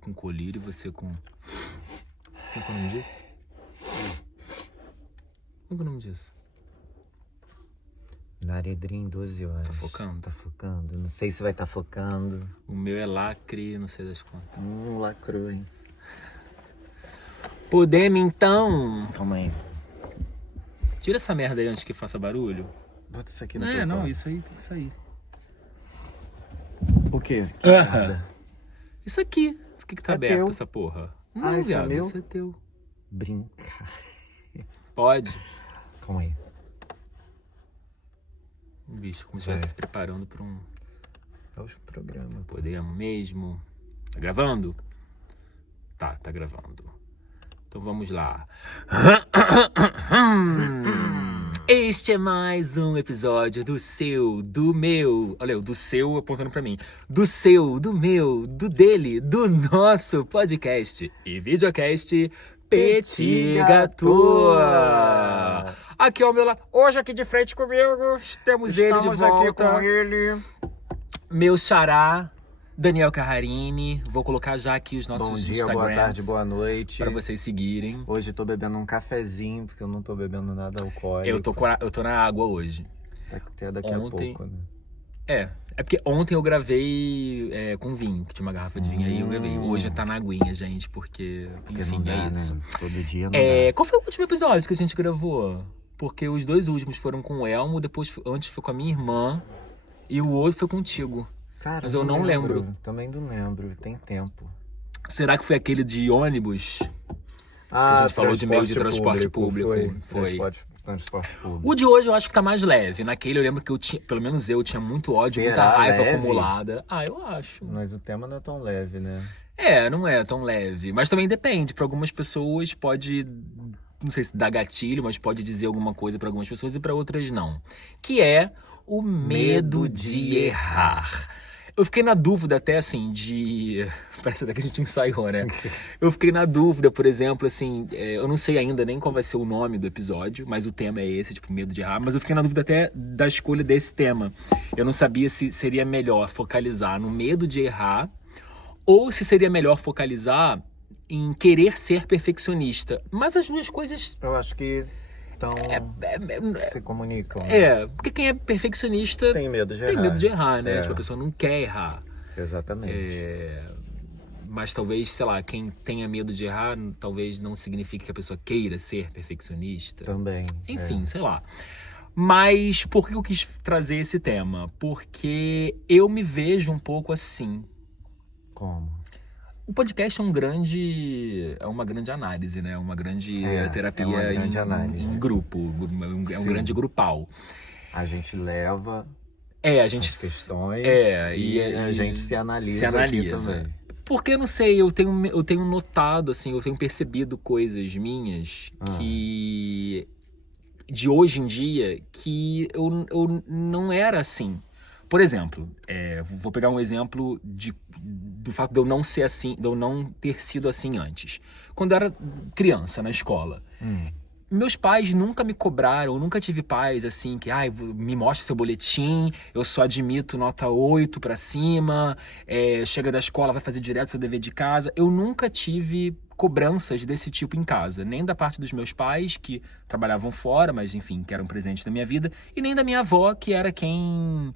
com colírio e você com... Como é o nome disso? Como é o nome disso? Naredrim, 12 horas. Tá focando? Tá focando. Não sei se vai estar focando. O meu é lacre, não sei das contas. Lacrou, hein? Podemos então... Calma aí. Tira essa merda aí antes que faça barulho. Bota isso aqui no teu Não, colo. isso aí tem que sair. O quê? Que merda? Isso aqui. Por que tá É aberto teu. essa porra? Não, Isso é viado, meu? isso é teu. Brinca. Pode. Calma aí. Bicho, como se estivesse se preparando pra um... É o programa. Podemos mesmo. Tá gravando? Tá gravando. Então vamos lá. Este é mais um episódio do seu, do meu. Olha, o do seu apontando pra mim. Do seu, do meu, do dele, do nosso podcast e videocast Petigatua. Aqui ao meu lado. Hoje aqui de frente comigo temos ele de volta. Estamos aqui com ele. Meu xará, Daniel Carrarini. Vou colocar já aqui os nossos Bom dia, Instagrams. boa tarde, boa noite. Pra vocês seguirem. Hoje eu tô bebendo um cafezinho, porque eu não tô bebendo nada alcoólico. Eu tô na água hoje. Até daqui Ontem- a pouco, né? É porque ontem eu gravei com vinho, que tinha uma garrafa de vinho aí, eu gravei. Hoje tá na aguinha, gente, porque enfim, não dá, é isso. né? Todo dia não dá. Qual foi o último episódio que a gente gravou? Porque os dois últimos foram com o Elmo, antes foi com a minha irmã e o outro foi contigo. Cara, mas eu não lembro. Também não lembro, tem tempo. Será que foi aquele de ônibus? Ah, a gente falou de meio de transporte público. Foi. Transporte público. O de hoje eu acho que tá mais leve. Naquele eu lembro que eu tinha, pelo menos eu tinha muito ódio, Será muita raiva leve? acumulada. Eu acho. Mas o tema não é tão leve, né? Não é tão leve. Mas também depende. Para algumas pessoas pode, não sei se dá gatilho, mas pode dizer alguma coisa para algumas pessoas e para outras não. Que é o medo de errar. Eu fiquei na dúvida até, assim, Parece até que a gente ensaiou, né? Eu fiquei na dúvida, por exemplo, assim... eu não sei ainda nem qual vai ser o nome do episódio, mas o tema é esse, tipo, medo de errar. Mas eu fiquei na dúvida até da escolha desse tema. Eu não sabia se seria melhor focalizar no medo de errar ou se seria melhor focalizar em querer ser perfeccionista. Mas as duas coisas... Eu acho que se comunicam. Porque quem é perfeccionista Tem medo de tem errar. medo de errar, né? É. Tipo, a pessoa não quer errar. Exatamente. Mas talvez, sei lá, quem tenha medo de errar, talvez não signifique que a pessoa queira ser perfeccionista. Também. Enfim, sei lá. Mas por que eu quis trazer esse tema? Porque eu me vejo um pouco assim. Como? O podcast é uma grande análise, né? Uma grande terapia uma grande análise. em grupo. É um grande grupal. A gente leva A gente... as questões e a gente se analisa aqui também. Porque, eu não sei, eu tenho notado, assim, eu tenho percebido coisas minhas que... de hoje em dia, que eu não era assim. Por exemplo, vou pegar um exemplo do fato de eu não ser assim, de eu não ter sido assim antes. Quando eu era criança, na escola, meus pais nunca me cobraram, eu nunca tive pais assim que, me mostra seu boletim, eu só admito nota 8 pra cima, chega da escola, vai fazer direto seu dever de casa. Eu nunca tive cobranças desse tipo em casa, nem da parte dos meus pais, que trabalhavam fora, mas enfim, que eram presentes da minha vida, e nem da minha avó, que era quem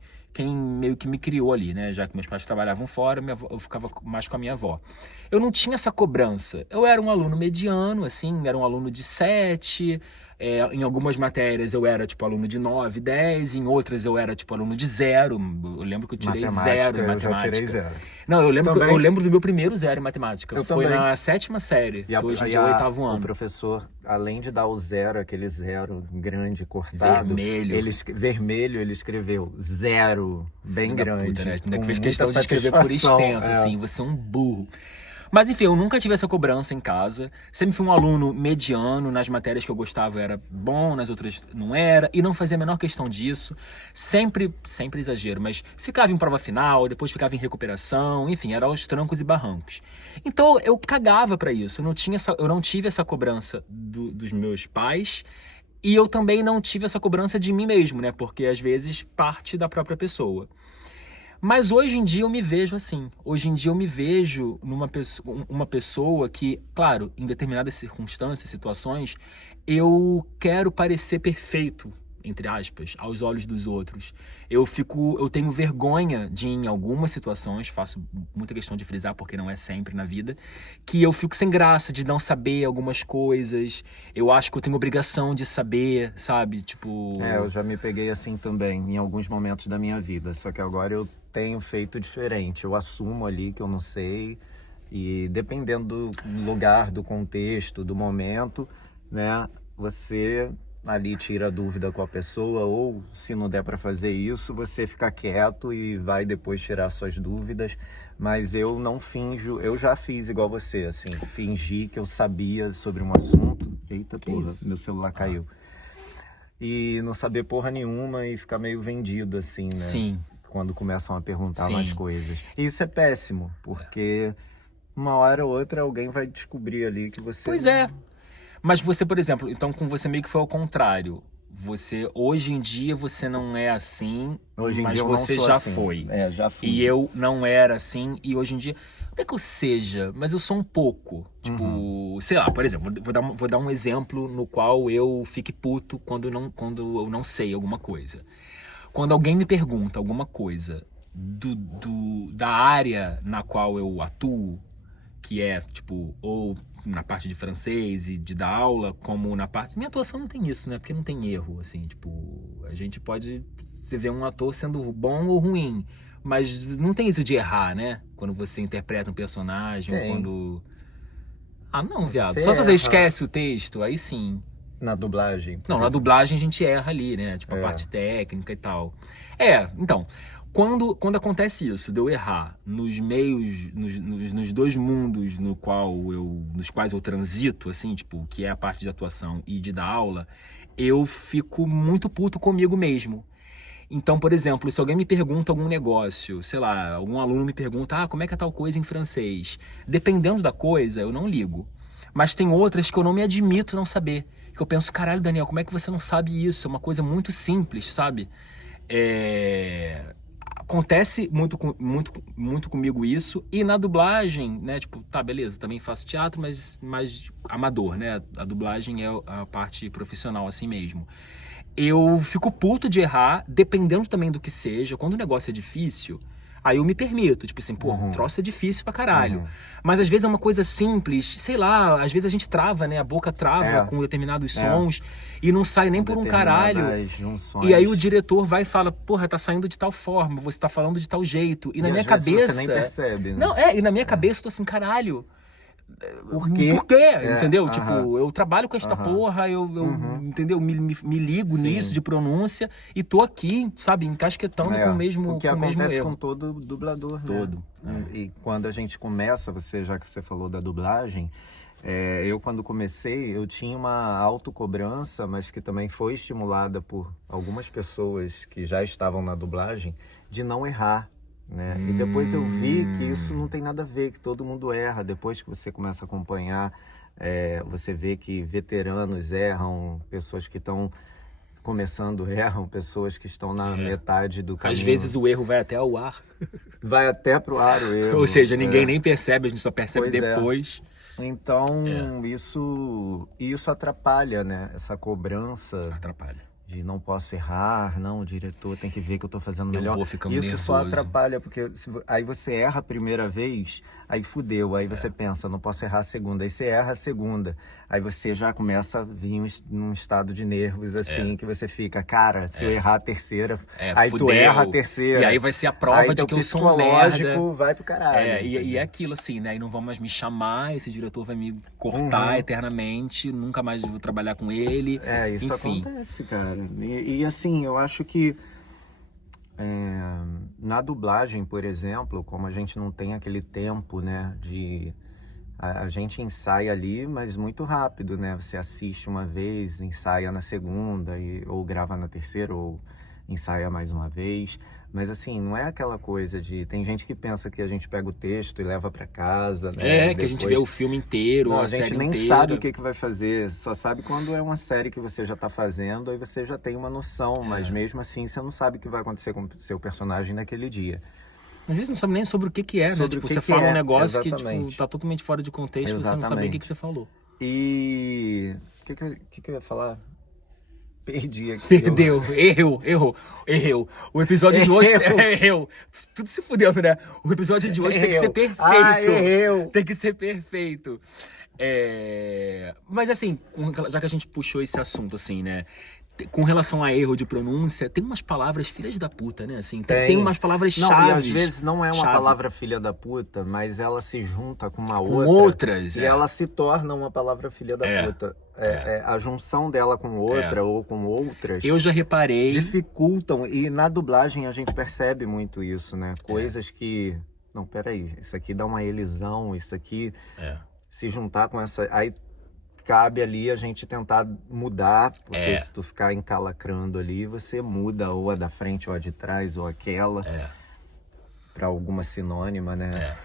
meio que me criou ali, né? Já que meus pais trabalhavam fora, eu ficava mais com a minha avó. Eu não tinha essa cobrança. Eu era um aluno mediano, assim, era um aluno de 7. Em algumas matérias eu era, tipo, aluno de 9, 10. Em outras eu era, tipo, aluno de 0. Eu lembro que eu tirei 0 em matemática. Eu já tirei 0. Não, eu lembro do meu primeiro 0 em matemática. Foi também. na 7ª série, que hoje em dia é o 8º ano. O professor, além de dar o 0, aquele 0 grande, cortado... Vermelho, ele escreveu 0, bem grande. Puta, né? Ainda que com fez questão de muita escrever por satisfação, extenso, assim, você é um burro. Mas enfim, eu nunca tive essa cobrança em casa. Sempre fui um aluno mediano. Nas matérias que eu gostava eu era bom, nas outras não era. E não fazia a menor questão disso. Sempre exagero, mas ficava em prova final, depois ficava em recuperação. Enfim, era aos trancos e barrancos. Então eu cagava pra isso. Eu não tive essa cobrança dos meus pais. E eu também não tive essa cobrança de mim mesmo, né? Porque às vezes parte da própria pessoa. Mas hoje em dia eu me vejo assim. Hoje em dia eu me vejo uma pessoa que, claro, em determinadas circunstâncias, situações, eu quero parecer perfeito, entre aspas, aos olhos dos outros. Eu tenho vergonha de, em algumas situações, faço muita questão de frisar, porque não é sempre na vida, que eu fico sem graça de não saber algumas coisas. Eu acho que eu tenho obrigação de saber, sabe? Tipo... Eu já me peguei assim também, em alguns momentos da minha vida. Só que agora eu tenho feito diferente. Eu assumo ali que eu não sei. E dependendo do lugar, do contexto, do momento, né? Você ali tira a dúvida com a pessoa, ou se não der para fazer isso, você fica quieto e vai depois tirar suas dúvidas. Mas eu não finjo, eu já fiz igual você, assim, fingi que eu sabia sobre um assunto. Eita porra, meu celular caiu. E não saber porra nenhuma e ficar meio vendido, assim, né? Sim. Quando começam a perguntar mais coisas. E isso é péssimo, porque uma hora ou outra alguém vai descobrir ali que você... Pois é. Mas você, por exemplo, então com você meio que foi ao contrário. Você, hoje em dia, você não é assim, hoje em mas dia eu você não sou já assim. foi. Já fui. E eu não era assim, e hoje em dia... Não é que eu seja, mas eu sou um pouco. Tipo, sei lá, por exemplo, vou dar um exemplo no qual eu fique puto quando eu não sei alguma coisa. Quando alguém me pergunta alguma coisa da área na qual eu atuo, que é, tipo, ou na parte de francês e de dar aula, como na parte... Minha atuação não tem isso, né? Porque não tem erro, assim, tipo... A gente pode... Você vê um ator sendo bom ou ruim, mas não tem isso de errar, né? Quando você interpreta um personagem, ou quando... Ah, não, viado. Só se você esquece o texto, aí sim. Na dublagem? Não, na dublagem a gente erra ali, né? Tipo, a parte técnica e tal. Então... Quando acontece isso, de eu errar nos meios, nos dois mundos nos quais eu transito, assim, tipo, que é a parte de atuação e de dar aula, eu fico muito puto comigo mesmo. Então, por exemplo, se alguém me pergunta algum negócio, sei lá, algum aluno me pergunta, como é que é tal coisa em francês? Dependendo da coisa, eu não ligo. Mas tem outras que eu não me admito não saber. Que eu penso, caralho, Daniel, como é que você não sabe isso? É uma coisa muito simples, sabe? Acontece muito comigo isso. E na dublagem, né? Tipo, tá, beleza, também faço teatro, mas mais amador, né? A dublagem é a parte profissional assim mesmo. Eu fico puto de errar, dependendo também do que seja. Quando o negócio é difícil, aí eu me permito. Tipo assim, o troço é difícil pra caralho. Mas às vezes é uma coisa simples, sei lá, às vezes a gente trava, né? A boca trava com determinados sons e não sai nem por um caralho. Junções. E aí o diretor vai e fala, porra, tá saindo de tal forma, você tá falando de tal jeito. E na minha cabeça... você nem percebe, né? Não, e na minha cabeça eu tô assim, caralho... Por quê? Entendeu? Tipo, eu trabalho com esta porra, eu entendeu? Me ligo nisso de pronúncia e tô aqui, sabe, encasquetando com o mesmo. O que acontece com todo dublador, né? Todo. E quando a gente começa, já que você falou da dublagem, eu quando comecei, eu tinha uma autocobrança, mas que também foi estimulada por algumas pessoas que já estavam na dublagem, de não errar. Né? E depois eu vi que isso não tem nada a ver, que todo mundo erra. Depois que você começa a acompanhar, você vê que veteranos erram, pessoas que estão começando erram, pessoas que estão na metade do caminho. Às vezes o erro vai até ao ar. Vai até pro ar o erro. Ou seja, ninguém nem percebe, a gente só percebe depois. Então, isso atrapalha, né? Essa cobrança. Atrapalha. De não posso errar, não, o diretor tem que ver que eu tô fazendo melhor. Eu vou ficando Isso nervoso. só atrapalha, porque aí você erra a primeira vez, aí fudeu, aí você pensa, não posso errar a segunda, aí você erra a segunda, aí você já começa a vir num estado de nervos, assim, que você fica, cara, se eu errar a terceira, aí fudeu. Tu erra a terceira. E aí vai ser a prova de que eu sou um merda. Psicológico vai pro caralho. E é aquilo assim, né, e não vão mais me chamar, esse diretor vai me cortar eternamente, nunca mais vou trabalhar com ele. Isso enfim. Acontece, cara. E assim, eu acho que na dublagem, por exemplo, como a gente não tem aquele tempo, né, a gente ensaia ali, mas muito rápido, né? Você assiste uma vez, ensaia na segunda, ou grava na terceira, ou ensaia mais uma vez. Mas assim, não é aquela coisa de... Tem gente que pensa que a gente pega o texto e leva pra casa, né? Depois... que a gente vê o filme inteiro, não, a série gente nem inteira. sabe o que vai fazer, só sabe quando é uma série que você já tá fazendo, aí você já tem uma noção, mas mesmo assim você não sabe o que vai acontecer com o seu personagem naquele dia. Às vezes não sabe nem sobre o que é, né? Sobre Tipo, o que você que fala é, um negócio que, exatamente. tipo, tá totalmente fora de contexto, você não sabe o que você falou. E... O que eu ia falar? Perdi aqui. Perdeu, errou. O episódio de hoje errou. Tudo se fudendo, né? O episódio de hoje tem que ser perfeito. Tem que ser perfeito. Mas assim, já que a gente puxou esse assunto, assim, né? Com relação a erro de pronúncia, tem umas palavras filhas da puta, né? Assim, tem umas palavras chaves. Não, e às vezes não é uma palavra filha da puta, mas ela se junta com uma outra. Outras, e ela se torna uma palavra filha da puta. A junção dela com outra ou com outras. Eu já reparei. Dificultam. E na dublagem a gente percebe muito isso, né? Coisas que... Não, peraí. Isso aqui dá uma elisão, isso aqui... Se juntar com essa... Aí cabe ali a gente tentar mudar, porque se tu ficar encalacrando ali, você muda ou a da frente ou a de trás ou aquela para alguma sinônima, né?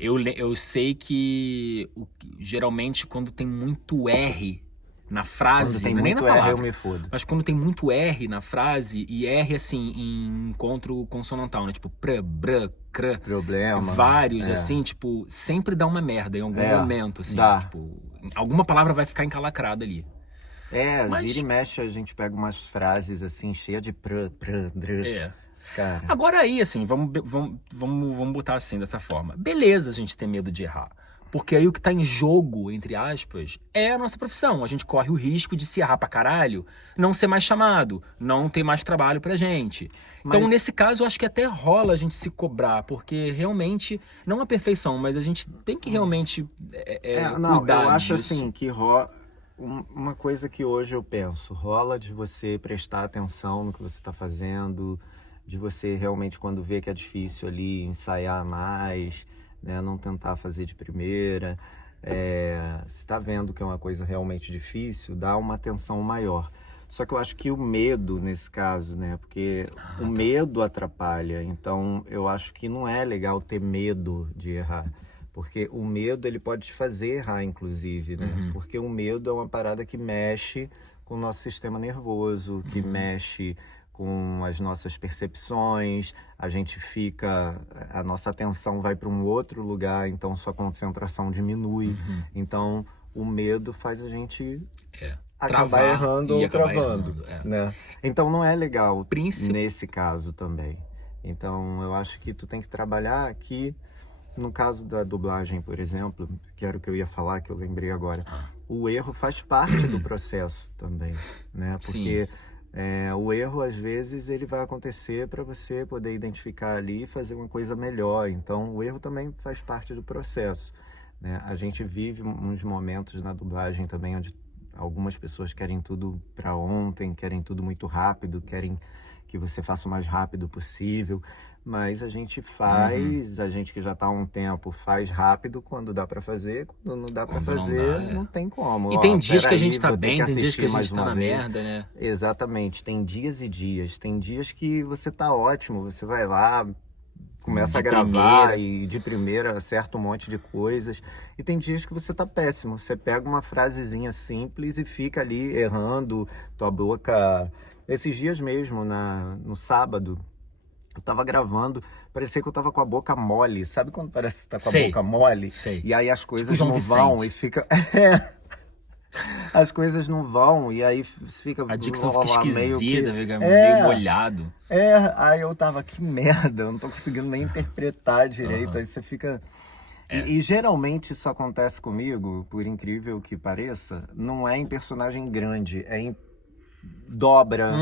Eu sei que geralmente quando tem muito R na frase, quando tem não muito nem na palavra, R eu me fodo. mas quando tem muito R na frase, e R assim em encontro consonantal, né? Tipo pr, br, cr, problema, vários assim, tipo, sempre dá uma merda em algum momento, assim, tipo, alguma palavra vai ficar encalacrada ali. Mas... vira e mexe a gente pega umas frases assim cheias de pr, dr. Cara. Agora aí, assim, vamos botar assim, dessa forma. Beleza a gente ter medo de errar. Porque aí o que tá em jogo, entre aspas, é a nossa profissão. A gente corre o risco de se errar pra caralho, não ser mais chamado, não ter mais trabalho pra gente. Então, nesse caso, eu acho que até rola a gente se cobrar, porque realmente, não a perfeição, mas a gente tem que realmente cuidar eu acho disso. assim, que rola... Uma coisa que hoje eu penso, rola de você prestar atenção no que você está fazendo, de você realmente, quando vê que é difícil ali, ensaiar mais... Né, não tentar fazer de primeira, se está vendo que é uma coisa realmente difícil, dá uma atenção maior. Só que eu acho que o medo nesse caso, né, porque o medo atrapalha, então eu acho que não é legal ter medo de errar, porque o medo ele pode te fazer errar, inclusive, né, porque o medo é uma parada que mexe com o nosso sistema nervoso, que mexe com as nossas percepções, a nossa atenção vai para um outro lugar, então sua concentração diminui. Então, o medo faz a gente acabar errando ou travando. Né? Então, não é legal nesse caso também. Então, eu acho que tu tem que trabalhar aqui, no caso da dublagem, por exemplo, que era o que eu ia falar, que eu lembrei agora, o erro faz parte do processo também, né? Porque... o erro, às vezes, ele vai acontecer para você poder identificar ali e fazer uma coisa melhor. Então, o erro também faz parte do processo, né? A gente vive uns momentos na dublagem também onde algumas pessoas querem tudo para ontem, querem tudo muito rápido, querem que você faça o mais rápido possível. Mas a gente faz, a gente que já está há um tempo faz rápido quando dá para fazer, quando não dá para fazer, não tem como. E tem dias que a gente tá bem, tem dias que a gente tá na merda, né? Exatamente, tem dias e dias. Tem dias que você tá ótimo, você vai lá, começa a gravar e de primeira acerta um monte de coisas. E tem dias que você tá péssimo, você pega uma frasezinha simples e fica ali errando, tua boca... Esses dias mesmo, no sábado, eu tava gravando, parecia que eu tava com a boca mole. Sabe quando parece que tá com a boca mole? Sei. E aí as coisas não vão e fica... As coisas não vão e aí fica... A dicção fica esquisita, meio molhado. Aí eu tava, que merda, eu não tô conseguindo nem interpretar direito. Aí você fica... E geralmente isso acontece comigo, por incrível que pareça, não é em personagem grande, é em dobra,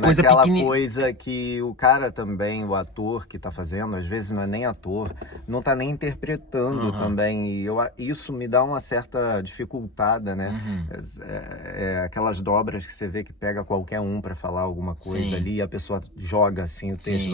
naquela coisa que o cara também, o ator que tá fazendo, às vezes não é nem ator, não tá nem interpretando também, e isso me dá uma certa dificultada, né? Aquelas dobras que você vê que pega qualquer um para falar alguma coisa ali, e a pessoa joga assim o texto,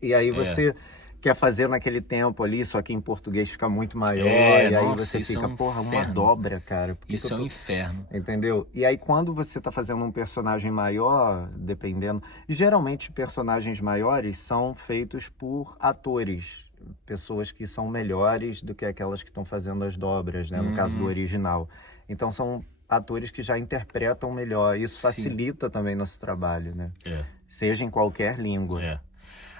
e aí você... quer fazer naquele tempo ali, só que em português fica muito maior, e aí você fica, uma dobra, cara. Isso é um inferno. Entendeu? E aí quando você tá fazendo um personagem maior, dependendo... E geralmente personagens maiores são feitos por atores, pessoas que são melhores do que aquelas que estão fazendo as dobras, né? No caso do original. Então são atores que já interpretam melhor. Isso facilita também nosso trabalho, né? Seja em qualquer língua.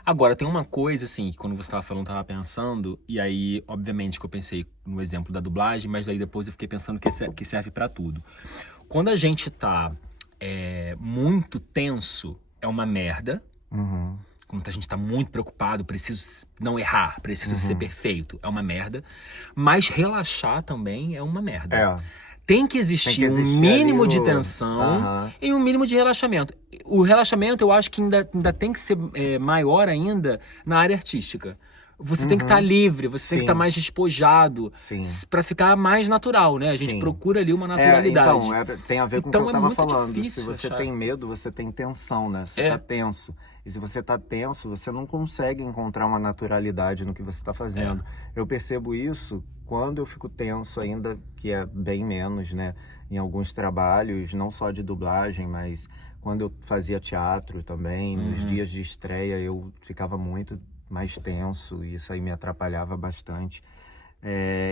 Agora, tem uma coisa, assim, que quando você tava falando, eu tava pensando, e aí, obviamente, que eu pensei no exemplo da dublagem, mas daí depois eu fiquei pensando que serve pra tudo. Quando a gente tá muito tenso, é uma merda. Uhum. Quando a gente tá muito preocupado, preciso não errar, preciso ser perfeito, é uma merda. Mas relaxar também é uma merda. Tem que existir um mínimo de tensão e um mínimo de relaxamento. O relaxamento eu acho que ainda tem que ser maior ainda na área artística. Você tem que estar livre, você tem que estar mais despojado pra ficar mais natural, né? A gente procura ali uma naturalidade. Então, tem a ver com o que eu tava falando. Se você achar. tem medo, você tem tensão, né? Você tá tenso. E se você tá tenso, você não consegue encontrar uma naturalidade no que você tá fazendo. Eu percebo isso quando eu fico tenso ainda, que é bem menos, né? Em alguns trabalhos, não só de dublagem, mas quando eu fazia teatro também, nos dias de estreia, eu ficava muito mais tenso, e isso aí me atrapalhava bastante.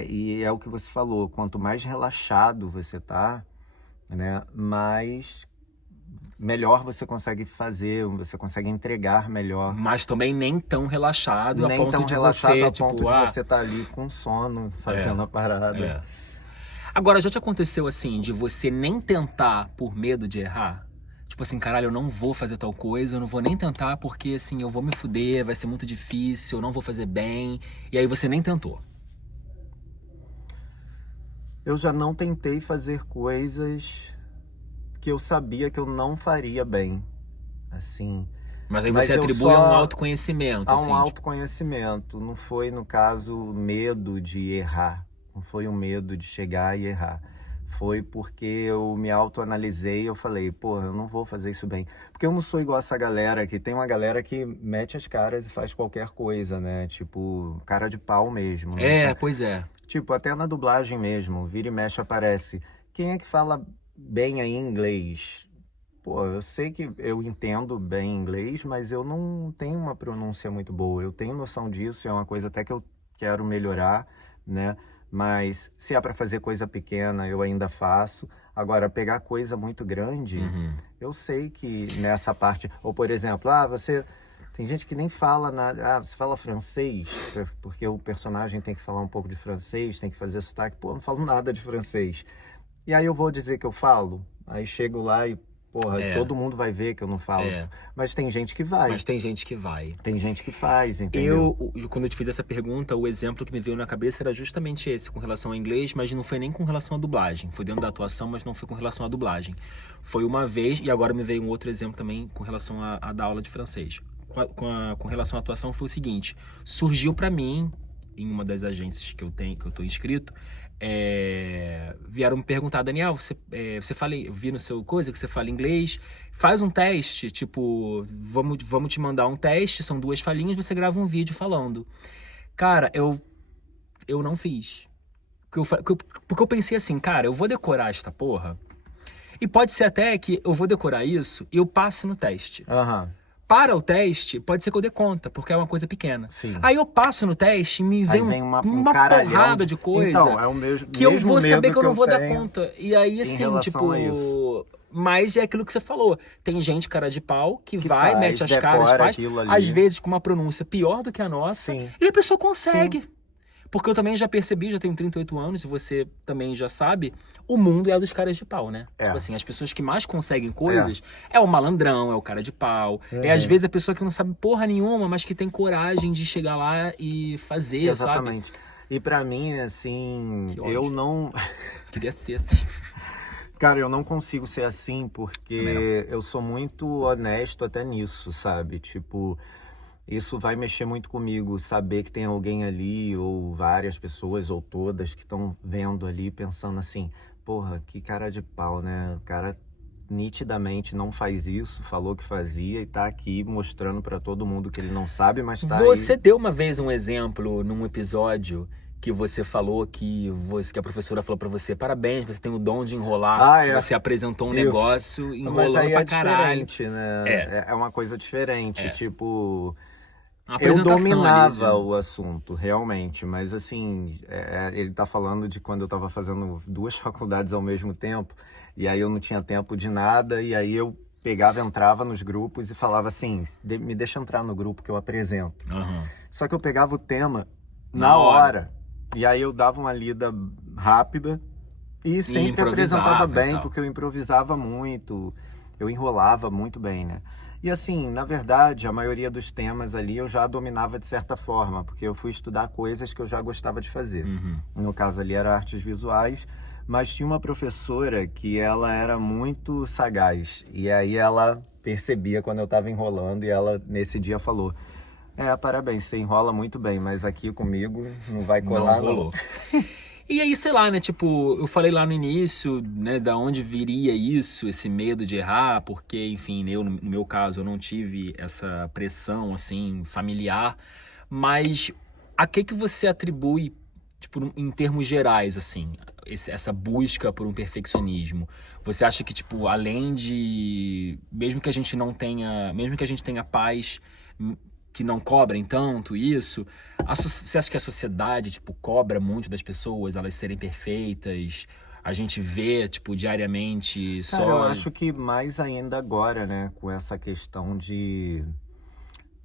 E é o que você falou, quanto mais relaxado você tá, né, melhor você consegue fazer, você consegue entregar melhor. Mas também nem tão relaxado nem a ponto tão de relaxado você, a ponto tipo, de você tá ali com sono, fazendo a parada. Agora, já te aconteceu assim, de você nem tentar por medo de errar? Tipo assim, caralho, eu não vou fazer tal coisa, eu não vou nem tentar porque, assim, eu vou me fuder, vai ser muito difícil, eu não vou fazer bem. E aí você nem tentou. Eu já não tentei fazer coisas que eu sabia que eu não faria bem, assim. Mas aí você atribui a um autoconhecimento, assim. A um autoconhecimento. Não foi, no caso, medo de errar. Não foi um medo de chegar e errar. Foi porque eu me autoanalisei e eu falei, pô, eu não vou fazer isso bem. Porque eu não sou igual essa galera que tem uma galera que mete as caras e faz qualquer coisa, né? Tipo, cara de pau mesmo. Pois é. Tipo, até na dublagem mesmo, vira e mexe aparece. Quem é que fala bem aí inglês? Pô, eu sei que eu entendo bem inglês, mas eu não tenho uma pronúncia muito boa. Eu tenho noção disso, é uma coisa até que eu quero melhorar, né? Mas se é para fazer coisa pequena, eu ainda faço. Agora, pegar coisa muito grande, eu sei que nessa parte... Ou, por exemplo, você... Tem gente que nem fala nada. Você fala francês, porque o personagem tem que falar um pouco de francês, tem que fazer sotaque. Pô, eu não falo nada de francês. E aí eu vou dizer que eu falo, aí chego lá e, porra, todo mundo vai ver que eu não falo. Mas tem gente que vai. Mas tem gente que vai. Tem gente que faz, entendeu? Quando eu te fiz essa pergunta, o exemplo que me veio na cabeça era justamente esse, com relação ao inglês, mas não foi nem com relação à dublagem. Foi dentro da atuação, mas não foi com relação à dublagem. Foi uma vez, e agora me veio um outro exemplo também com relação a dar aula de francês. Com relação à atuação foi o seguinte, surgiu pra mim, em uma das agências que eu tô inscrito, vieram me perguntar, Daniel, você fala, vi no seu coisa que você fala inglês, faz um teste, tipo, vamos te mandar um teste, são 2 falinhas, você grava um vídeo falando. Cara, eu não fiz. Porque eu pensei assim, cara, eu vou decorar esta porra, e pode ser até que eu vou decorar isso e eu passe no teste. Para o teste, pode ser que eu dê conta, porque é uma coisa pequena. Sim. Aí eu passo no teste e me vem uma porrada de coisa. Então, é o mesmo que eu vou saber que eu não vou dar tenho conta. E aí, assim, tipo... Mas é aquilo que você falou. Tem gente cara de pau que vai, mete as caras, faz. Às vezes com uma pronúncia pior do que a nossa. Sim. E a pessoa consegue. Sim. Porque eu também já percebi, já tenho 38 anos, e você também já sabe, o mundo é dos caras de pau, né? Tipo assim, as pessoas que mais conseguem coisas é o malandrão, é o cara de pau. É às vezes a pessoa que não sabe porra nenhuma, mas que tem coragem de chegar lá e fazer, Exatamente. sabe? E pra mim, assim, eu não... Queria ser assim. Cara, eu não consigo ser assim porque eu sou muito honesto até nisso, sabe? Tipo... Isso vai mexer muito comigo, saber que tem alguém ali, ou várias pessoas, ou todas, que estão vendo ali, pensando assim, porra, que cara de pau, né? O cara nitidamente não faz isso, falou que fazia e tá aqui mostrando pra todo mundo que ele não sabe, mas tá aí. Você deu uma vez um exemplo num episódio que você falou que a professora falou pra você, parabéns, você tem o dom de enrolar, você apresentou um negócio enrolando mas aí pra caralho. Diferente, né? É uma coisa diferente, tipo... Eu dominava o assunto, realmente, mas assim, ele tá falando de quando eu tava fazendo 2 faculdades ao mesmo tempo, e aí eu não tinha tempo de nada, e aí eu pegava, entrava nos grupos e falava assim, me deixa entrar no grupo que eu apresento. Só que eu pegava o tema na hora. E aí eu dava uma lida rápida e sempre apresentava bem, porque eu improvisava muito, eu enrolava muito bem, né? E assim, na verdade, a maioria dos temas ali eu já dominava de certa forma, porque eu fui estudar coisas que eu já gostava de fazer. No caso ali era artes visuais, mas tinha uma professora que ela era muito sagaz. E aí ela percebia quando eu estava enrolando e ela nesse dia falou: parabéns, você enrola muito bem, mas aqui comigo não vai colar, não. E aí, sei lá, né, tipo, eu falei lá no início, né, da onde viria isso, esse medo de errar, porque, enfim, eu, no meu caso, eu não tive essa pressão, assim, familiar, mas a que você atribui, tipo, em termos gerais, assim, essa busca por um perfeccionismo? Você acha que, tipo, além de, mesmo que a gente tenha pais que não cobrem tanto isso, você acha que a sociedade, tipo, cobra muito das pessoas, elas serem perfeitas? A gente vê, tipo, diariamente só... Cara, eu acho que mais ainda agora, né, com essa questão de...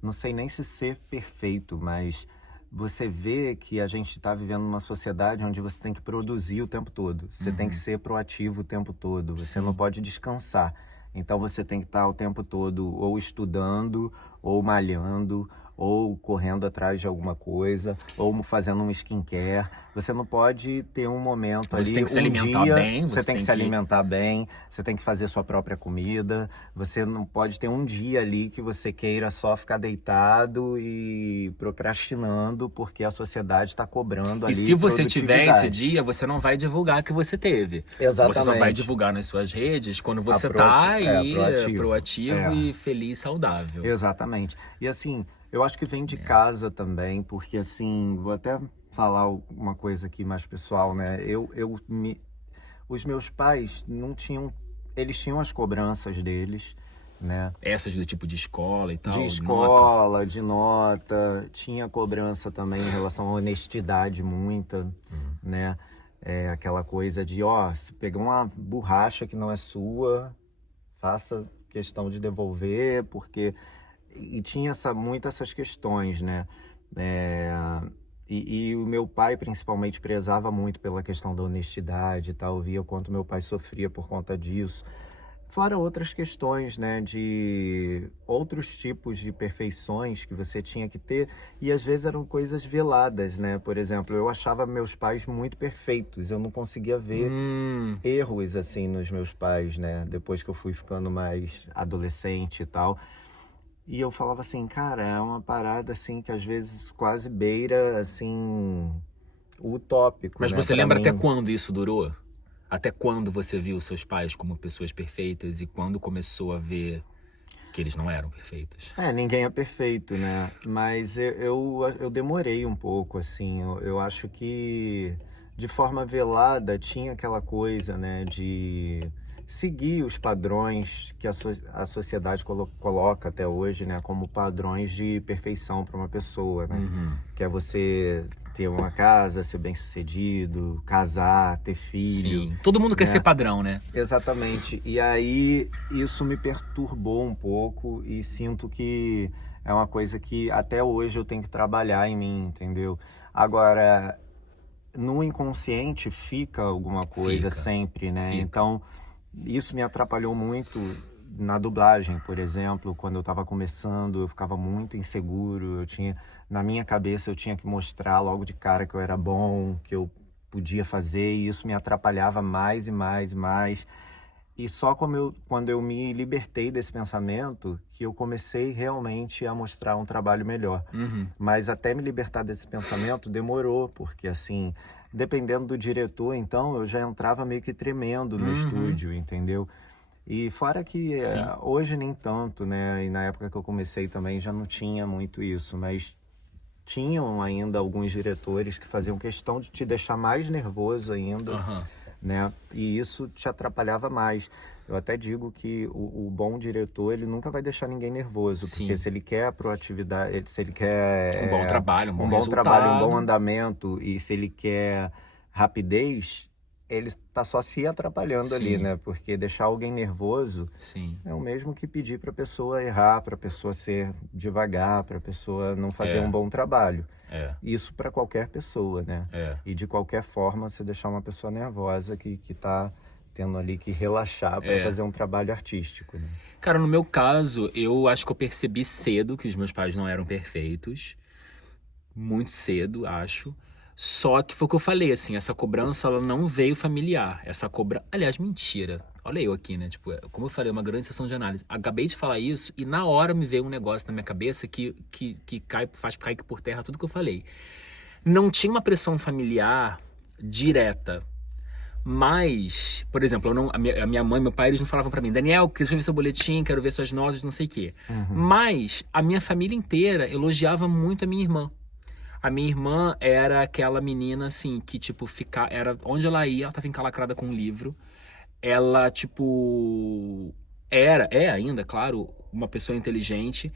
Não sei nem se ser perfeito, mas você vê que a gente está vivendo numa sociedade onde você tem que produzir o tempo todo. Você tem que ser proativo o tempo todo. Você não pode descansar. Então você tem que estar o tempo todo ou estudando, ou malhando, ou correndo atrás de alguma coisa, ou fazendo um skincare. Você não pode ter um momento ali, você tem que se alimentar bem, você tem que se alimentar bem, você tem que fazer sua própria comida. Você não pode ter um dia ali que você queira só ficar deitado e procrastinando, porque a sociedade está cobrando ali E se você tiver esse produtividade. dia, você não vai divulgar que você teve. Exatamente. Você só vai divulgar nas suas redes quando você tá aí proativo e feliz, saudável. Exatamente. E assim, eu acho que vem de casa também, porque assim, vou até falar uma coisa aqui mais pessoal, né? Os meus pais não tinham, eles tinham as cobranças deles, né? Essas do tipo de escola e tal? De escola, de nota, tinha cobrança também em relação à honestidade muita, né? Aquela coisa de, se pegar uma borracha que não é sua, faça questão de devolver, porque... E tinha muitas essas questões, né? E o meu pai, principalmente, prezava muito pela questão da honestidade e tal. Eu via o quanto meu pai sofria por conta disso. Fora outras questões, né? De outros tipos de perfeições que você tinha que ter. E às vezes eram coisas veladas, né? Por exemplo, eu achava meus pais muito perfeitos. Eu não conseguia ver erros, assim, nos meus pais, né? Depois que eu fui ficando mais adolescente e tal. E eu falava assim, cara, é uma parada assim que às vezes quase beira, assim, o utópico. Mas né, você pra lembra mim. até quando isso durou? Até quando você viu seus pais como pessoas perfeitas e quando começou a ver que eles não eram perfeitos? Ninguém é perfeito, né? Mas eu demorei um pouco, assim. Eu acho que de forma velada tinha aquela coisa, né, de seguir os padrões que a sociedade coloca até hoje, né, como padrões de perfeição para uma pessoa, né? Que é você ter uma casa, ser bem-sucedido, casar, ter filho. Sim, todo mundo quer ser padrão, né? Exatamente. E aí isso me perturbou um pouco e sinto que é uma coisa que até hoje eu tenho que trabalhar em mim, entendeu? Agora, no inconsciente fica alguma coisa sempre, né? Então, isso me atrapalhou muito na dublagem, por exemplo. Quando eu estava começando, eu ficava muito inseguro. Na minha cabeça, eu tinha que mostrar logo de cara que eu era bom, que eu podia fazer, e isso me atrapalhava mais e mais e mais. E só quando eu me libertei desse pensamento que eu comecei realmente a mostrar um trabalho melhor. Mas até me libertar desse pensamento demorou, porque assim, dependendo do diretor, então, eu já entrava meio que tremendo no estúdio, entendeu? E fora que hoje nem tanto, né? E na época que eu comecei também já não tinha muito isso, mas tinham ainda alguns diretores que faziam questão de te deixar mais nervoso ainda, né? E isso te atrapalhava mais. Eu até digo que o bom diretor, ele nunca vai deixar ninguém nervoso, porque se ele quer a proatividade, se ele quer um bom trabalho, um bom trabalho, um bom andamento, e se ele quer rapidez, ele tá só se atrapalhando ali, Sim. né? Porque deixar alguém nervoso Sim. é o mesmo que pedir pra pessoa errar, pra pessoa ser devagar, pra pessoa não fazer um bom trabalho. Isso pra qualquer pessoa, né? E de qualquer forma, você deixar uma pessoa nervosa que tá tendo ali que relaxar pra fazer um trabalho artístico, né? Cara, no meu caso, eu acho que eu percebi cedo que os meus pais não eram perfeitos. Muito cedo, acho. Só que foi o que eu falei, assim, essa cobrança, ela não veio familiar. Essa cobrança... Aliás, mentira. Olha eu aqui, né? Tipo, como eu falei, uma grande sessão de análise. Acabei de falar isso e na hora me veio um negócio na minha cabeça que faz cair por terra tudo que eu falei. Não tinha uma pressão familiar direta. Mas, por exemplo, a minha mãe e meu pai, eles não falavam pra mim, Daniel, deixa eu ver seu boletim, quero ver suas notas, não sei o quê. Mas a minha família inteira elogiava muito a minha irmã. A minha irmã era aquela menina, assim, que, tipo, era onde ela ia, ela tava encalacrada com um livro. Ela, tipo, é ainda, claro, uma pessoa inteligente.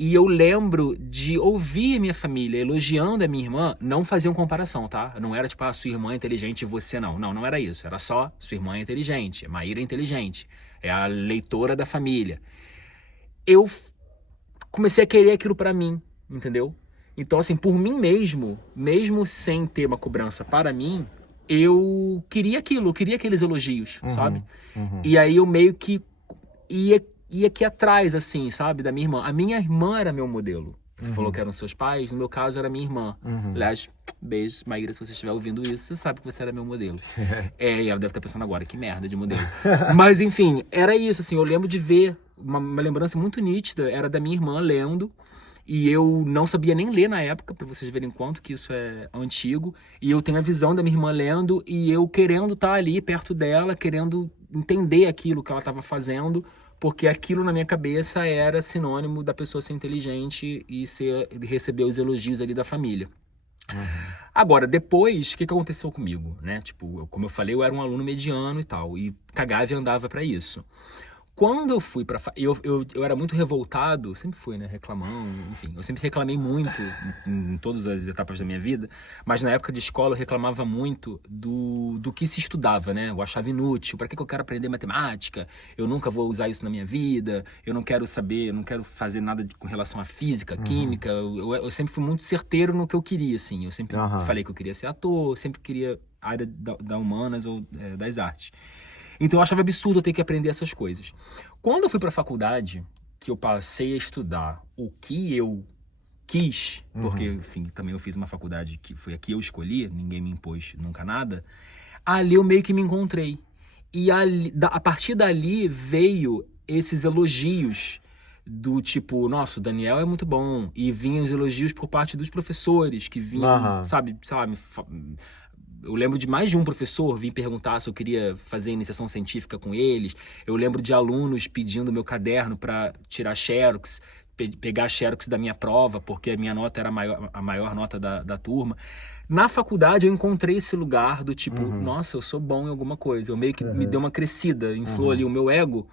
E eu lembro de ouvir a minha família elogiando a minha irmã, não faziam comparação, tá? Não era tipo, sua irmã é inteligente e você não. Não era isso. Era só, sua irmã é inteligente, a Maíra é inteligente, é a leitora da família. Eu comecei a querer aquilo pra mim, entendeu? Então, assim, por mim mesmo sem ter uma cobrança para mim, eu queria aquilo, eu queria aqueles elogios, sabe? E aí eu meio que ia aqui atrás, assim, sabe, da minha irmã. A minha irmã era meu modelo. Você falou que eram seus pais, no meu caso era minha irmã. Aliás, beijos, Maíra, se você estiver ouvindo isso, você sabe que você era meu modelo. E ela deve estar pensando agora, que merda de modelo. Mas, enfim, era isso, assim, eu lembro de ver, uma lembrança muito nítida, era da minha irmã lendo, e eu não sabia nem ler na época, pra vocês verem quanto que isso é antigo, e eu tenho a visão da minha irmã lendo, e eu querendo estar ali perto dela, querendo entender aquilo que ela estava fazendo, porque aquilo na minha cabeça era sinônimo da pessoa ser inteligente e receber os elogios ali da família. Agora, depois, o que aconteceu comigo, né? Tipo, como eu falei, eu era um aluno mediano e tal, e cagava e andava pra isso. Quando eu fui pra... Eu era muito revoltado, sempre fui, né? Reclamando, enfim. Eu sempre reclamei muito em todas as etapas da minha vida, mas na época de escola eu reclamava muito do que se estudava, né? Eu achava inútil. Pra que eu quero aprender matemática? Eu nunca vou usar isso na minha vida. Eu não quero saber, eu não quero fazer nada com relação à física, química. Eu sempre fui muito certeiro no que eu queria, assim. Eu sempre falei que eu queria ser ator, sempre queria a área da humanas ou das artes. Então eu achava absurdo eu ter que aprender essas coisas. Quando eu fui para a faculdade, que eu passei a estudar o que eu quis, porque, enfim, também eu fiz uma faculdade que foi a que eu escolhi, ninguém me impôs nunca nada, ali eu meio que me encontrei. E a partir dali veio esses elogios do tipo, nossa, o Daniel é muito bom. E vinham os elogios por parte dos professores, que vinham, sabe, eu lembro de mais de um professor vir perguntar se eu queria fazer iniciação científica com eles. Eu lembro de alunos pedindo meu caderno para tirar xerox, pegar xerox da minha prova, porque a minha nota era a maior nota da turma. Na faculdade eu encontrei esse lugar do tipo, nossa, eu sou bom em alguma coisa. Eu meio que me deu uma crescida, inflou ali o meu ego.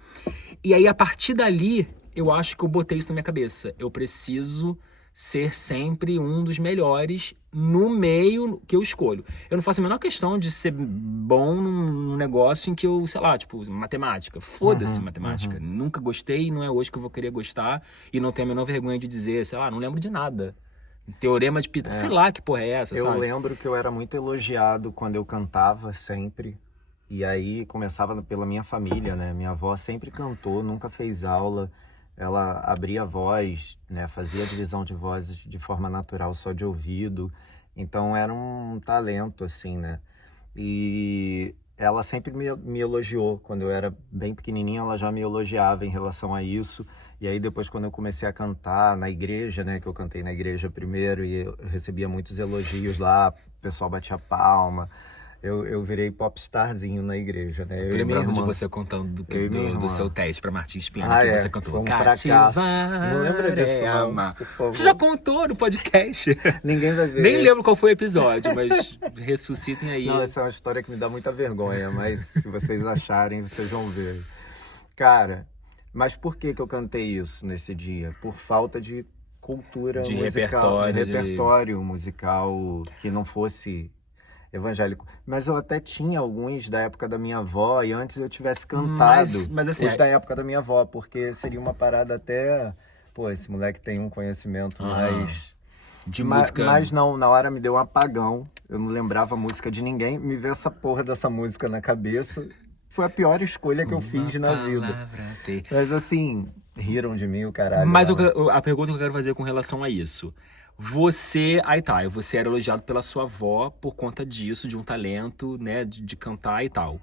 E aí, a partir dali, eu acho que eu botei isso na minha cabeça. Eu preciso ser sempre um dos melhores no meio que eu escolho. Eu não faço a menor questão de ser bom num negócio em que eu, sei lá, tipo, matemática. Foda-se matemática. Nunca gostei, não é hoje que eu vou querer gostar e não tenho a menor vergonha de dizer, sei lá, não lembro de nada. Teorema de Pitágoras, sei lá que porra é essa, Eu sabe? lembro que eu era muito elogiado quando eu cantava sempre. E aí começava pela minha família, né? Minha avó sempre cantou, nunca fez aula. Ela abria a voz, né? Fazia a divisão de vozes de forma natural, só de ouvido. Então era um talento, assim, né? E ela sempre me elogiou. Quando eu era bem pequenininha, ela já me elogiava em relação a isso. E aí depois, quando eu comecei a cantar na igreja, né? Que eu cantei na igreja primeiro e eu recebia muitos elogios lá, o pessoal batia palma. Eu virei popstarzinho na igreja, né? Tô lembrando de você contando do seu teste pra Martins Pena, que você cantou. Foi um fracasso. Não lembra disso, não, por favor. Você já contou no podcast. Ninguém vai ver. Nem lembro qual foi o episódio, mas ressuscitem aí. Não, essa é uma história que me dá muita vergonha, mas se vocês acharem, vocês vão ver. Cara, mas por que eu cantei isso nesse dia? Por falta de cultura musical, de repertório musical que não fosse evangélico. Mas eu até tinha alguns da época da minha avó, e antes eu tivesse cantado Mas assim, os da época da minha avó, porque seria uma parada até... Pô, esse moleque tem um conhecimento mais... de música... Mas não, na hora me deu um apagão. Eu não lembrava a música de ninguém. Me veio essa porra dessa música na cabeça. Foi a pior escolha que eu fiz na vida. Mas assim, riram de mim o caralho. Mas a pergunta que eu quero fazer com relação a isso. Você era elogiado pela sua avó por conta disso, de um talento, né, de cantar e tal.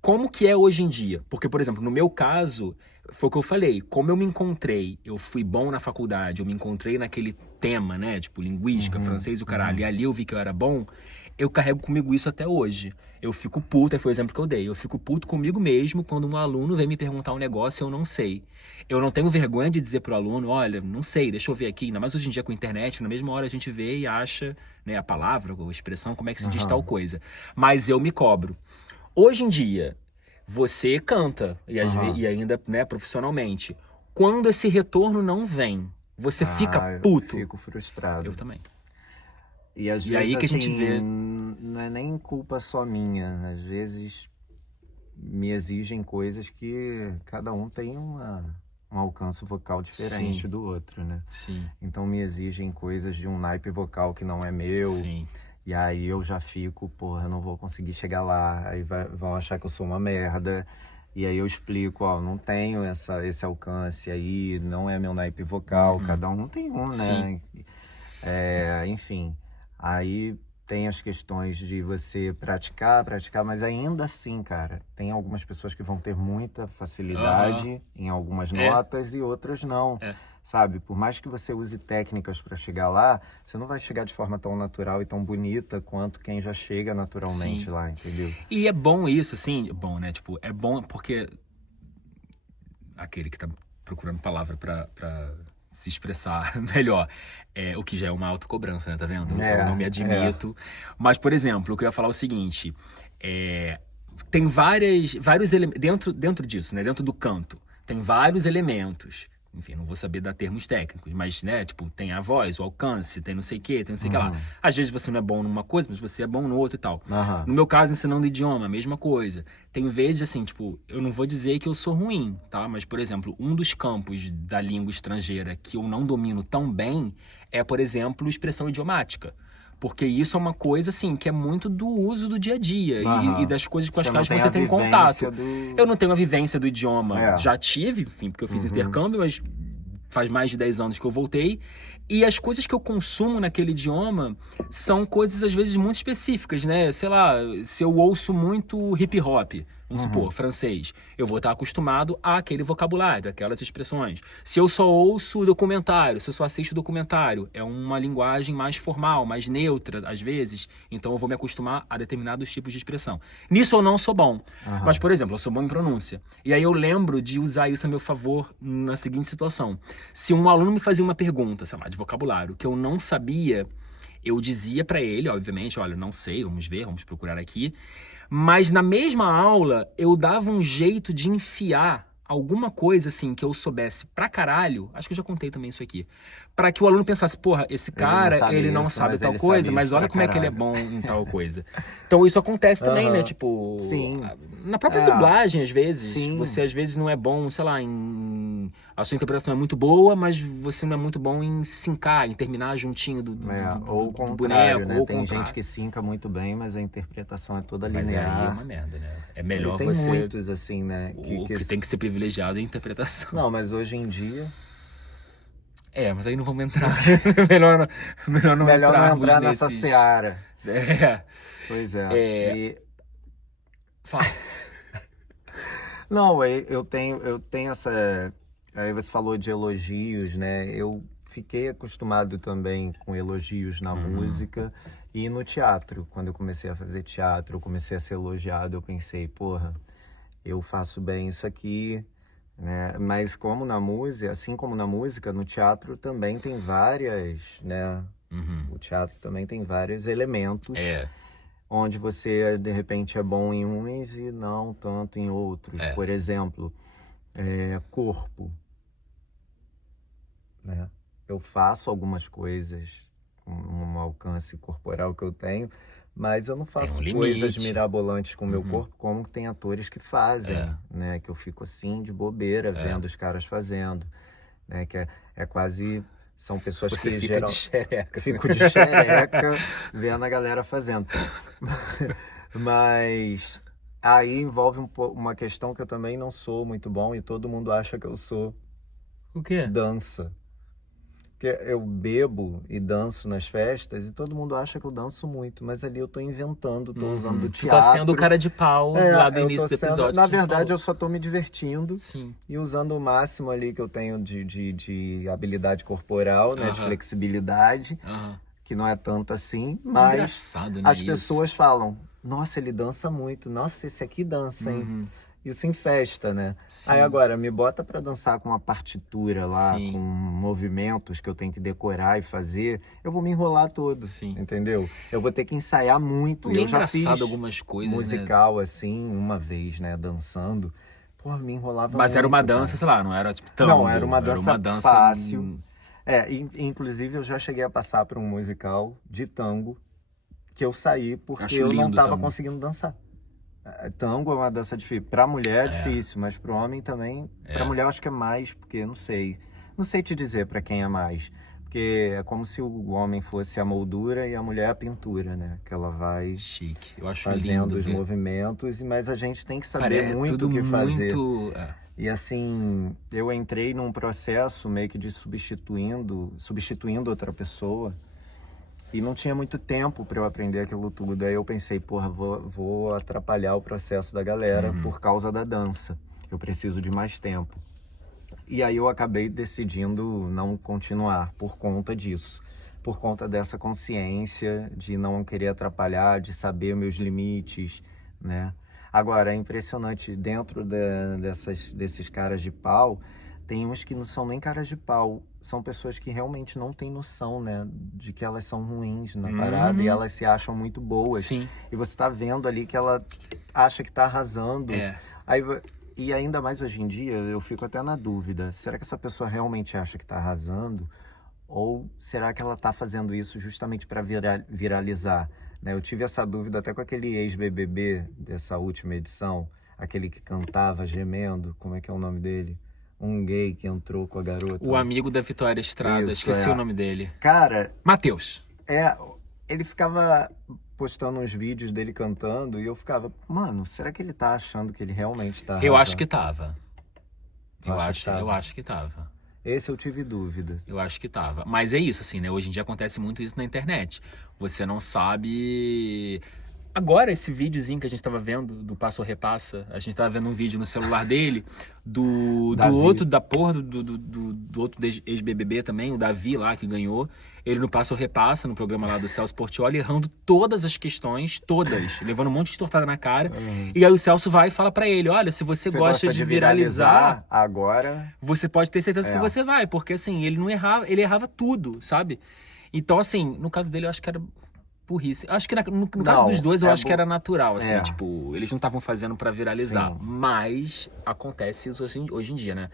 Como que é hoje em dia? Porque, por exemplo, no meu caso, foi o que eu falei, como eu me encontrei, eu fui bom na faculdade, eu me encontrei naquele tema, né, tipo linguística, francês e o caralho, e ali eu vi que eu era bom, eu carrego comigo isso até hoje. Eu fico puto, foi o exemplo que eu dei, eu fico puto comigo mesmo quando um aluno vem me perguntar um negócio e eu não sei. Eu não tenho vergonha de dizer pro aluno, olha, não sei, deixa eu ver aqui, ainda mais hoje em dia com a internet, na mesma hora a gente vê e acha, né, a palavra, a expressão, como é que se diz tal coisa. Mas eu me cobro. Hoje em dia, você canta, e ainda, né, profissionalmente. Quando esse retorno não vem, você fica puto. Eu fico frustrado. Eu também. E às E vezes, aí que assim, a gente vê... não é nem culpa só minha. Às vezes me exigem coisas que cada um tem um alcance vocal diferente do outro, né? Sim. Então me exigem coisas de um naipe vocal que não é meu. Sim. E aí eu já fico, porra, eu não vou conseguir chegar lá. Aí vão achar que eu sou uma merda. E aí eu explico, ó, não tenho esse alcance aí, não é meu naipe vocal. Cada um tem um, né? Enfim, aí tem as questões de você praticar, mas ainda assim, cara, tem algumas pessoas que vão ter muita facilidade em algumas notas e outras não. Sabe, por mais que você use técnicas para chegar lá, você não vai chegar de forma tão natural e tão bonita quanto quem já chega naturalmente lá, entendeu? E é bom isso, assim, bom, né? Tipo, é bom porque aquele que tá procurando palavra pra se expressar melhor, o que já é uma autocobrança, né? Tá vendo? Eu não me admito. Mas, por exemplo, o que eu ia falar é o seguinte, tem vários elementos, dentro disso, né? Dentro do canto, tem vários elementos. Enfim, não vou saber dar termos técnicos, mas, né, tipo, tem a voz, o alcance, tem não sei o que, tem não sei o que lá. Às vezes você não é bom numa coisa, mas você é bom no outro e tal. No meu caso, ensinando idioma, a mesma coisa. Tem vezes, assim, tipo, eu não vou dizer que eu sou ruim, tá? Mas, por exemplo, um dos campos da língua estrangeira que eu não domino tão bem é, por exemplo, expressão idiomática. Porque isso é uma coisa, assim, que é muito do uso do dia a dia e das coisas com as quais você tem contato. Eu não tenho a vivência do idioma. Já tive, enfim, porque eu fiz intercâmbio, mas faz mais de 10 anos que eu voltei. E as coisas que eu consumo naquele idioma são coisas, às vezes, muito específicas, né? Sei lá, se eu ouço muito hip hop, vamos supor, francês, eu vou estar acostumado àquele vocabulário, aquelas expressões. Se eu só ouço documentário, se eu só assisto documentário, é uma linguagem mais formal, mais neutra, às vezes, então eu vou me acostumar a determinados tipos de expressão. Nisso eu não sou bom. Mas, por exemplo, eu sou bom em pronúncia. E aí eu lembro de usar isso a meu favor na seguinte situação. Se um aluno me fazia uma pergunta, sei lá, de vocabulário, que eu não sabia, eu dizia pra ele, obviamente, olha, não sei, vamos ver, vamos procurar aqui. Mas na mesma aula, eu dava um jeito de enfiar alguma coisa assim que eu soubesse pra caralho, acho que eu já contei também isso aqui, pra que o aluno pensasse, porra, esse cara, ele não sabe tal coisa, mas olha como é que ele é bom em tal coisa. Então isso acontece também, né, tipo, na própria dublagem às vezes, você às vezes não é bom, sei lá, a sua interpretação é muito boa, mas você não é muito bom em sincar, em terminar juntinho do ou do boneco, né? Ou tem contrário. gente que sinca muito bem, mas a interpretação é toda Mas linear. aí é uma merda, né? É melhor tem você... muitos, assim, né? O que tem que ser privilegiado é a interpretação. Não, mas hoje em dia... mas aí não vamos entrar. melhor não entrar nessa seara. Pois é. Fala. Não, eu tenho essa... Aí você falou de elogios, né? Eu fiquei acostumado também com elogios na música e no teatro. Quando eu comecei a fazer teatro, eu comecei a ser elogiado, eu pensei, porra, eu faço bem isso aqui, né? Mas como na música, assim como na música, no teatro também tem várias, né? O teatro também tem vários elementos. Onde você, de repente, é bom em uns e não tanto em outros. Por exemplo, corpo. Né? Eu faço algumas coisas com um alcance corporal que eu tenho, Mas eu não faço Tem um coisas limite. mirabolantes com o meu corpo, como tem atores que fazem, É. né? Que eu fico assim, de bobeira, vendo os caras fazendo, né? Que é quase... São pessoas Você que fica de xereca. fico de xereca vendo a galera fazendo. Mas aí envolve uma questão que eu também não sou muito bom e todo mundo acha que eu sou. O quê? Dança. Porque eu bebo e danço nas festas e todo mundo acha que eu danço muito, mas ali eu tô inventando, tô usando Tu teatro. tá sendo o cara de pau lá do eu início tô do sendo... episódio. Na que a gente verdade, falou. eu só tô me divertindo Sim. e usando o máximo ali que eu tenho de habilidade corporal, né? De Aham. flexibilidade, Aham. que não é tanto assim, mas Engraçado, né? as pessoas falam, nossa, ele dança muito, nossa, esse aqui dança, hein? Uhum. Isso em festa, né? Sim. Aí agora, me bota pra dançar com uma partitura lá, Sim. com movimentos que eu tenho que decorar e fazer, eu vou me enrolar todo, Sim. entendeu? Eu vou ter que ensaiar muito. E é Eu já fiz engraçado algumas coisas, musical, assim, uma vez, né, dançando. Pô, me enrolava Mas muito, era uma dança, cara. sei lá, não era tipo tango. Não, era uma dança dança fácil. Inclusive eu já cheguei a passar por um musical de tango que eu saí porque Acho eu não lindo tava tango. conseguindo dançar. Tango é uma dança difícil. Pra mulher é difícil, mas pro homem também. Pra mulher eu acho que é mais, porque não sei. Não sei te dizer pra quem é mais. Porque é como se o homem fosse a moldura e a mulher a pintura, né? Que ela vai Chique. Eu acho fazendo lindo os ver. movimentos, mas a gente tem que saber Cara, é muito tudo o que fazer. muito... E assim, eu entrei num processo meio que de substituindo outra pessoa. E não tinha muito tempo para eu aprender aquilo tudo. Aí eu pensei, porra, vou atrapalhar o processo da galera por causa da dança. Eu preciso de mais tempo. E aí eu acabei decidindo não continuar por conta disso. Por conta dessa consciência de não querer atrapalhar, de saber meus limites, né? Agora, é impressionante, dentro desses caras de pau, tem uns que não são nem caras de pau, são pessoas que realmente não têm noção, né, de que elas são ruins na parada e elas se acham muito boas. Sim. E você tá vendo ali que ela acha que tá arrasando. Aí, e ainda mais hoje em dia, eu fico até na dúvida, será que essa pessoa realmente acha que tá arrasando? Ou será que ela tá fazendo isso justamente para viralizar? Né? Eu tive essa dúvida até com aquele ex-BBB dessa última edição, aquele que cantava gemendo, como é que é o nome dele? Um gay que entrou com a garota. O amigo da Vitória Estrada, Isso, esqueci o nome dele. Cara, Matheus. ele ficava postando uns vídeos dele cantando e eu ficava, mano, será que ele tá achando que ele realmente tá arrasando? Eu acho que tava. Tu acha que tava? Eu acho que tava. Esse eu tive dúvida. Eu acho que tava. Mas é isso, assim, né? Hoje em dia acontece muito isso na internet. Você não sabe... Agora, esse videozinho que a gente tava vendo, do Passo ou Repassa, a gente tava vendo um vídeo no celular dele, do Davi. outro, da porra, do outro ex-BBB também, o Davi lá, que ganhou. Ele no Passo ou Repassa, no programa lá do Celso Portiolli, errando todas as questões, todas, levando um monte de tortada na cara. E aí o Celso vai e fala pra ele, olha, se você gosta de viralizar, agora... você pode ter certeza que você vai, porque assim, ele não errava, ele errava tudo, sabe? Então, assim, no caso dele, eu acho que era burrice. Acho que no caso dos dois, eu acho que era natural, assim, tipo, eles não estavam fazendo pra viralizar. Sim. Mas acontece isso assim, hoje em dia, né?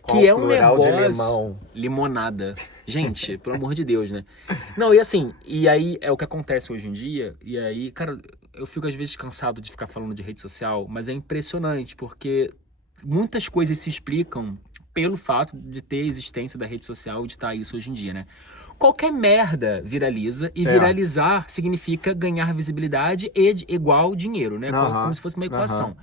Qual que é um plural negócio... de limão? Limonada. Gente, pelo amor de Deus, né? Não, e assim, e aí é o que acontece hoje em dia, e aí, cara, eu fico às vezes cansado de ficar falando de rede social, mas é impressionante, porque muitas coisas se explicam pelo fato de ter a existência da rede social e de estar isso hoje em dia, né? Qualquer merda viraliza, e viralizar significa ganhar visibilidade igual dinheiro, né? Como se fosse uma equação.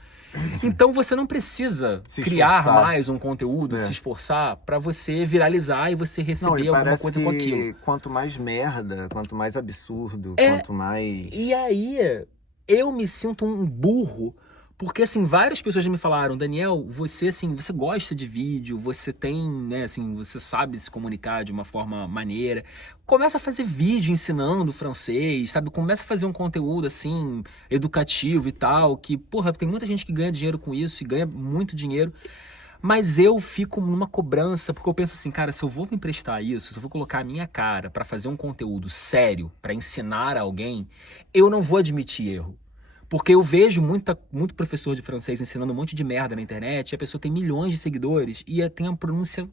Então você não precisa criar mais um conteúdo, se esforçar pra você viralizar e você receber alguma coisa com aquilo. Quanto mais merda, quanto mais absurdo, quanto mais... E aí, eu me sinto um burro, porque, assim, várias pessoas me falaram, Daniel, você, assim, você gosta de vídeo, você tem, né, assim, você sabe se comunicar de uma forma maneira. Começa a fazer vídeo ensinando francês, sabe? Começa a fazer um conteúdo, assim, educativo e tal, que, porra, tem muita gente que ganha dinheiro com isso e ganha muito dinheiro. Mas eu fico numa cobrança, porque eu penso assim, cara, se eu vou me emprestar isso, se eu vou colocar a minha cara pra fazer um conteúdo sério, pra ensinar alguém, eu não vou admitir erro. Porque eu vejo muito professor de francês ensinando um monte de merda na internet, e a pessoa tem milhões de seguidores e tem uma pronúncia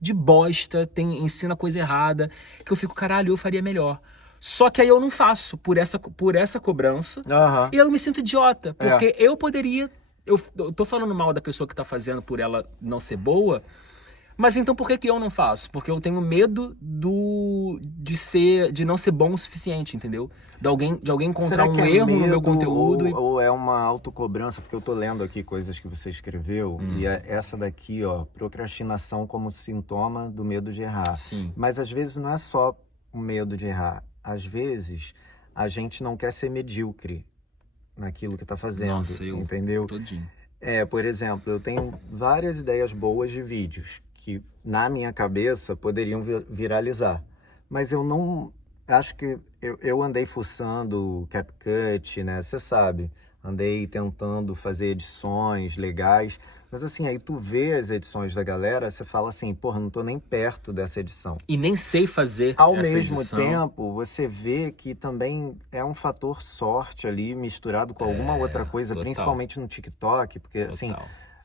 de bosta, ensina coisa errada, que eu fico, caralho, eu faria melhor. Só que aí eu não faço por essa cobrança. Aham. E eu me sinto idiota. Porque eu poderia... Eu tô falando mal da pessoa que tá fazendo por ela não ser boa. Mas então por que eu não faço? Porque eu tenho medo de não ser bom o suficiente, entendeu? De alguém encontrar um erro no meu conteúdo. Ou é uma autocobrança? Porque eu tô lendo aqui coisas que você escreveu. E é essa daqui, ó, procrastinação como sintoma do medo de errar. Sim. Mas às vezes não é só o medo de errar. Às vezes a gente não quer ser medíocre naquilo que tá fazendo. Nossa, entendeu? Todinho. Por exemplo, eu tenho várias ideias boas de vídeos que na minha cabeça poderiam viralizar. Mas eu não... Acho que eu andei fuçando CapCut, né? Você sabe. Andei tentando fazer edições legais. Mas assim, aí tu vê as edições da galera, você fala assim, porra, não tô nem perto dessa edição. E nem sei fazer Ao essa mesmo edição. tempo, você vê que também é um fator sorte ali, misturado com alguma outra coisa, total. Principalmente no TikTok, porque assim...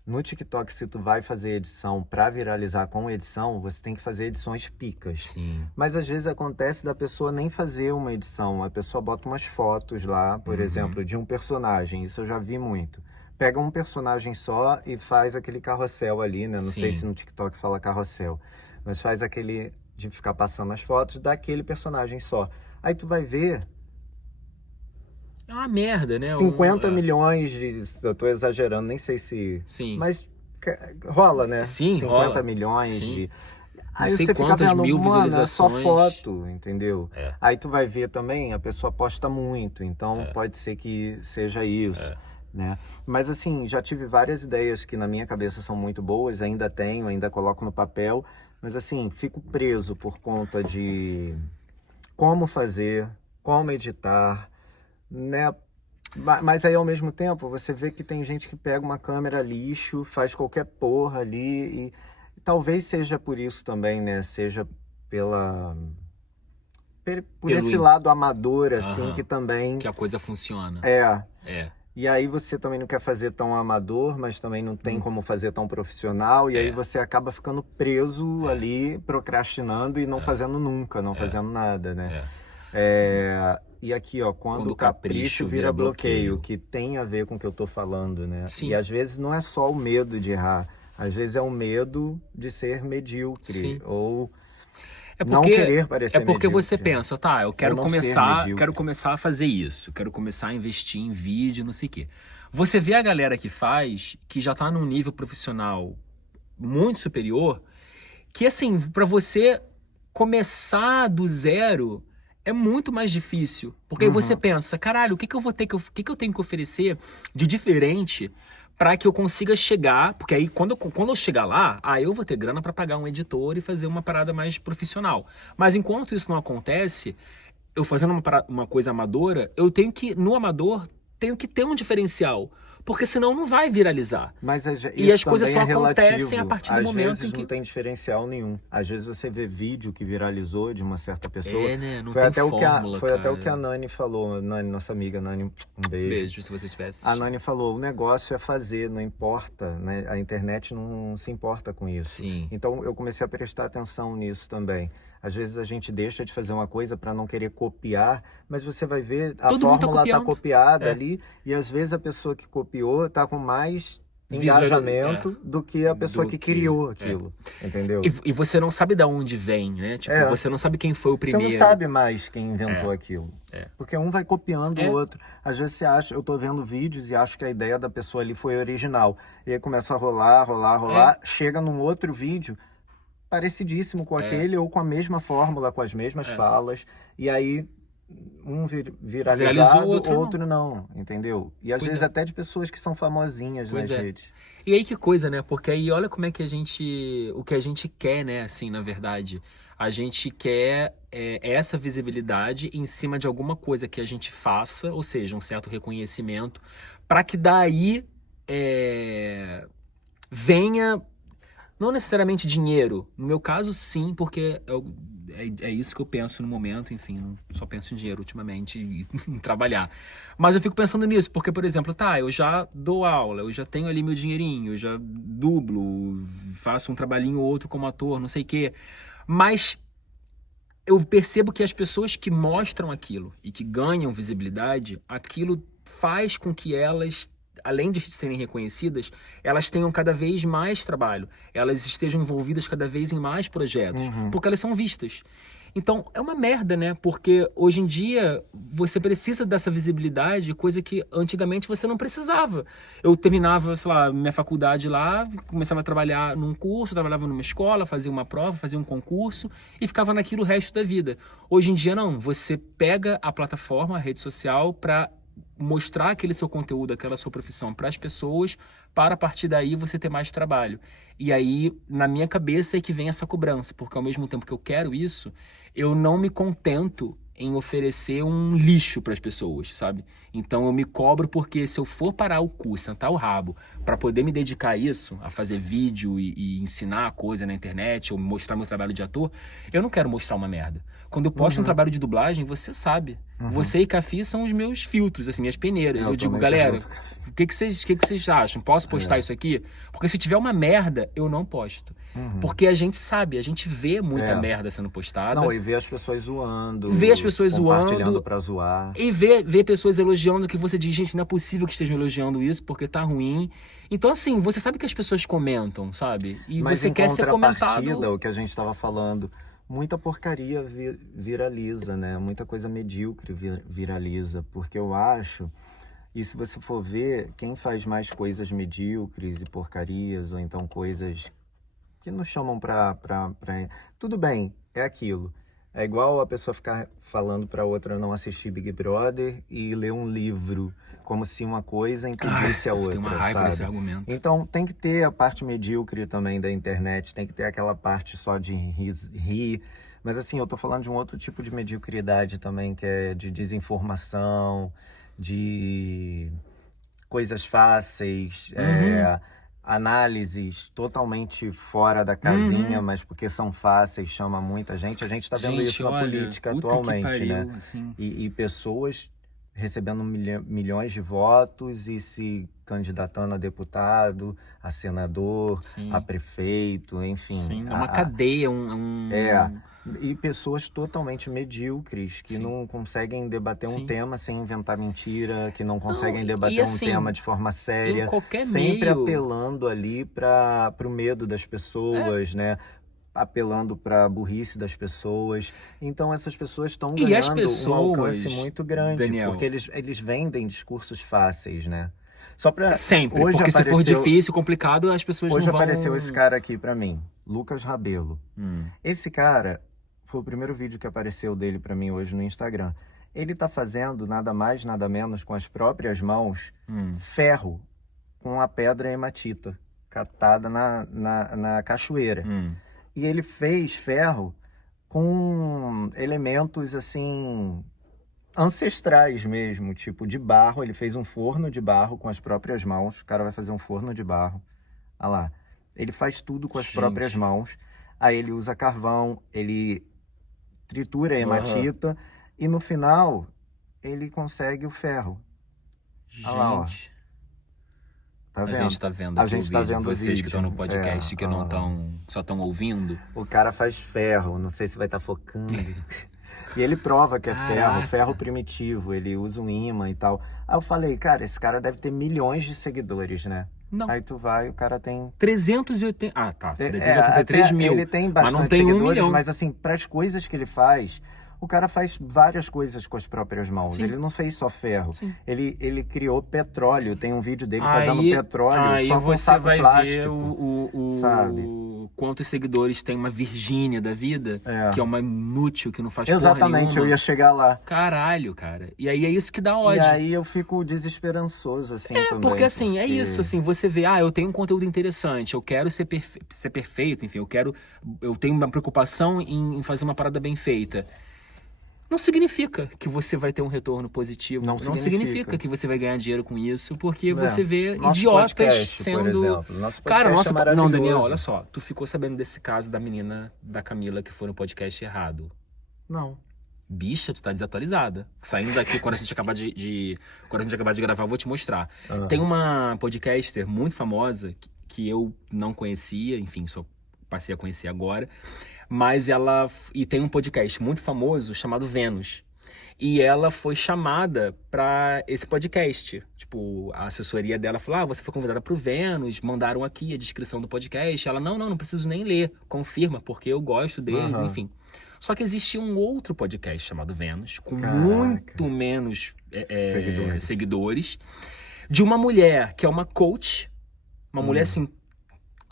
No TikTok, se tu vai fazer edição para viralizar com edição, você tem que fazer edições picas. Sim. Mas às vezes acontece da pessoa nem fazer uma edição. A pessoa bota umas fotos lá, por exemplo, de um personagem. Isso eu já vi muito. Pega um personagem só e faz aquele carrossel ali, né? Não sei se no TikTok fala carrossel. Mas faz aquele de ficar passando as fotos daquele personagem só. Aí tu vai ver... É uma merda, né? 50 milhões de... Eu tô exagerando, nem sei se... Sim. Mas rola, né? Sim, 50 rola. milhões Sim. de... Não Aí sei você fica quantas vendo, mil mano, é só visualizações. foto, entendeu? É. Aí tu vai ver também, a pessoa posta muito, então pode ser que seja isso, né? Mas assim, já tive várias ideias que na minha cabeça são muito boas, ainda tenho, ainda coloco no papel, mas assim, fico preso por conta de como fazer, como editar, né? Mas aí ao mesmo tempo você vê que tem gente que pega uma câmera lixo, faz qualquer porra ali e talvez seja por isso também, né? Seja por esse lado amador, assim, que também... Que a coisa funciona. É. E aí você também não quer fazer tão amador, mas também não tem como fazer tão profissional. E aí você acaba ficando preso ali, procrastinando e não fazendo nunca, não fazendo nada, né? E aqui, ó, quando o capricho vira bloqueio, que tem a ver com o que eu tô falando, né? Sim. E às vezes não é só o medo de errar, às vezes é o medo de ser medíocre. Sim. Ou não querer parecer medíocre. É porque medíocre. você pensa, tá, eu quero começar a fazer isso, quero começar a investir em vídeo, não sei o quê. Você vê a galera que faz, que já tá num nível profissional muito superior, que assim, pra você começar do zero... é muito mais difícil, porque aí você pensa, caralho, o que eu tenho que oferecer de diferente para que eu consiga chegar, porque aí quando eu chegar lá, eu vou ter grana para pagar um editor e fazer uma parada mais profissional. Mas enquanto isso não acontece, eu fazendo uma coisa amadora, eu tenho que, no amador, tenho que ter um diferencial. Porque senão não vai viralizar. Mas e as coisas só acontecem relativo. a partir do momento em que... não tem diferencial nenhum. Às vezes você vê vídeo que viralizou de uma certa pessoa. Né? Não foi tem até fórmula, foi até o que a Nani falou. Nani, nossa amiga Nani, um beijo. Beijo, se você tivesse. A Nani falou, o negócio é fazer, não importa, né? A internet não se importa com isso. Sim. Então eu comecei a prestar atenção nisso também. Às vezes a gente deixa de fazer uma coisa para não querer copiar, mas você vai ver, a fórmula tá copiada ali, e às vezes a pessoa que copiou tá com mais engajamento do que a pessoa que criou aquilo, entendeu? E você não sabe de onde vem, né? Tipo, você não sabe quem foi o primeiro. Você não sabe mais quem inventou aquilo. Porque um vai copiando o outro. Às vezes você acha, eu tô vendo vídeos e acho que a ideia da pessoa ali foi original. E aí começa a rolar, chega num outro vídeo parecidíssimo com aquele, ou com a mesma fórmula, com as mesmas falas, e aí um viralizado, outro não, entendeu? E às vezes até de pessoas que são famosinhas nas redes. E aí que coisa, né? Porque aí olha como é que o que a gente quer, né? Assim, na verdade, a gente quer essa visibilidade em cima de alguma coisa que a gente faça, ou seja, um certo reconhecimento, para que daí venha... Não necessariamente dinheiro. No meu caso, sim, porque é isso que eu penso no momento. Enfim, só penso em dinheiro ultimamente e em trabalhar. Mas eu fico pensando nisso, porque, por exemplo, eu já dou aula, eu já tenho ali meu dinheirinho, eu já dublo, faço um trabalhinho ou outro como ator, não sei o quê. Mas eu percebo que as pessoas que mostram aquilo e que ganham visibilidade, aquilo faz com que elas, além de serem reconhecidas, elas tenham cada vez mais trabalho, elas estejam envolvidas cada vez em mais projetos, porque elas são vistas. Então, é uma merda, né? Porque hoje em dia você precisa dessa visibilidade, coisa que antigamente você não precisava. Eu terminava, sei lá, minha faculdade lá, começava a trabalhar num curso, trabalhava numa escola, fazia uma prova, fazia um concurso e ficava naquilo o resto da vida. Hoje em dia não, você pega a plataforma, a rede social para mostrar aquele seu conteúdo, aquela sua profissão para as pessoas, para a partir daí você ter mais trabalho. E aí, na minha cabeça é que vem essa cobrança, porque ao mesmo tempo que eu quero isso, eu não me contento em oferecer um lixo para as pessoas, sabe? Então eu me cobro porque se eu for parar o cu, sentar o rabo, para poder me dedicar a isso, a fazer vídeo e ensinar coisa na internet, ou mostrar meu trabalho de ator, eu não quero mostrar uma merda. Quando eu posto um trabalho de dublagem, você sabe. Você e Cafi são os meus filtros, assim, minhas peneiras. Eu digo, galera, o que vocês acham? Posso postar isso aqui? Porque se tiver uma merda, eu não posto. Porque a gente sabe, a gente vê muita merda sendo postada. Não, e vê as pessoas zoando. Vê as pessoas compartilhando pra zoar. E vê pessoas elogiando que você diz, gente, não é possível que estejam elogiando isso porque tá ruim. Então, assim, você sabe que as pessoas comentam, sabe? E mas você quer ser comentado. O que a gente tava falando, muita porcaria viraliza, né? Muita coisa medíocre viraliza. Porque eu acho... E se você for ver, quem faz mais coisas medíocres e porcarias, ou então coisas que nos chamam pra... Tudo bem, é aquilo. É igual a pessoa ficar falando pra outra não assistir Big Brother e ler um livro, como se uma coisa impedisse a outra, tem uma raiva sabe? desse argumento. Então tem que ter a parte medíocre também da internet, tem que ter aquela parte só de rir. Mas assim, eu tô falando de um outro tipo de mediocridade também, que é de desinformação, de coisas fáceis, análises totalmente fora da casinha, mas porque são fáceis, chama muita gente. A gente tá vendo isso na política atualmente, né? Assim. E pessoas recebendo milhões de votos e se candidatando a deputado, a senador, a prefeito, enfim. Sim, é uma cadeia, E pessoas totalmente medíocres, que não conseguem debater um tema sem inventar mentira, que não conseguem debater um tema de forma séria, sempre apelando ali para o medo das pessoas, né? Apelando para a burrice das pessoas. Então essas pessoas estão ganhando um alcance muito grande, Daniel, porque eles vendem discursos fáceis, né? Só pra... Sempre, hoje porque se for difícil, complicado, as pessoas não vão... Hoje apareceu esse cara aqui pra mim, Lucas Rabelo. Esse cara, foi o primeiro vídeo que apareceu dele pra mim hoje no Instagram. Ele tá fazendo nada mais, nada menos, com as próprias mãos, ferro com a pedra hematita, catada na cachoeira. E ele fez ferro com elementos, assim... ancestrais mesmo, tipo de barro. Ele fez um forno de barro com as próprias mãos. O cara vai fazer um forno de barro. Olha lá. Ele faz tudo com as próprias mãos. Aí ele usa carvão, ele tritura a hematita e no final ele consegue o ferro. Olha lá, ó. Tá vendo? A gente tá vendo aqui vocês que estão no podcast que não estão, só estão ouvindo. O cara faz ferro, não sei se vai estar focando. E ele prova que é ferro primitivo, ele usa um ímã e tal. Aí eu falei, cara, esse cara deve ter milhões de seguidores, né? Não. Aí tu vai, o cara tem... 380... Ah, tá. 383 mil. Ele tem bastante mas não tem seguidores, 1 milhão. Mas assim, pras coisas que ele faz... O cara faz várias coisas com as próprias mãos. Sim. Ele não fez só ferro. Ele criou petróleo. Tem um vídeo dele fazendo petróleo só com saco plástico. Sabe? Quantos seguidores tem uma Virgínia da vida, que é uma inútil, que não faz Exatamente, porra eu ia chegar lá. Caralho, cara. E aí é isso que dá ódio. E aí eu fico desesperançoso, assim, também. Porque assim, é isso, assim, você vê, eu tenho um conteúdo interessante, eu quero ser perfeito, enfim, eu tenho uma preocupação em fazer uma parada bem feita. Não significa que você vai ter um retorno positivo. Não significa que você vai ganhar dinheiro com isso, porque você vê idiotas podcast, sendo... Por exemplo. Nosso Cara, podcast é maravilhoso. Não, Daniel, olha só. Tu ficou sabendo desse caso da menina, da Camila, que foi no podcast errado? Não. Bicha, tu tá desatualizada. Saindo daqui, quando a gente acabar de gravar, eu vou te mostrar. Tem uma podcaster muito famosa que eu não conhecia, enfim, só passei a conhecer agora. E tem um podcast muito famoso chamado Vênus. E ela foi chamada para esse podcast. Tipo, a assessoria dela falou: você foi convidada pro Vênus, mandaram aqui a descrição do podcast. Ela, não preciso nem ler, confirma, porque eu gosto deles, enfim. Só que existia um outro podcast chamado Vênus, com muito menos seguidores, de uma mulher que é uma coach, uma mulher assim,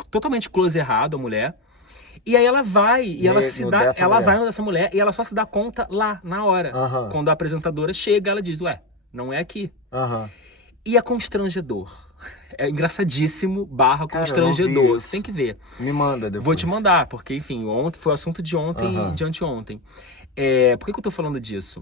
totalmente close errado, a mulher. E aí ela vai, vai nessa mulher e ela só se dá conta lá, na hora. Quando a apresentadora chega, ela diz, não é aqui. E é constrangedor. É engraçadíssimo, constrangedor. Você tem que ver. Me manda depois. Vou te mandar, porque, enfim, ontem foi o assunto de ontem e de anteontem. Por que eu tô falando disso?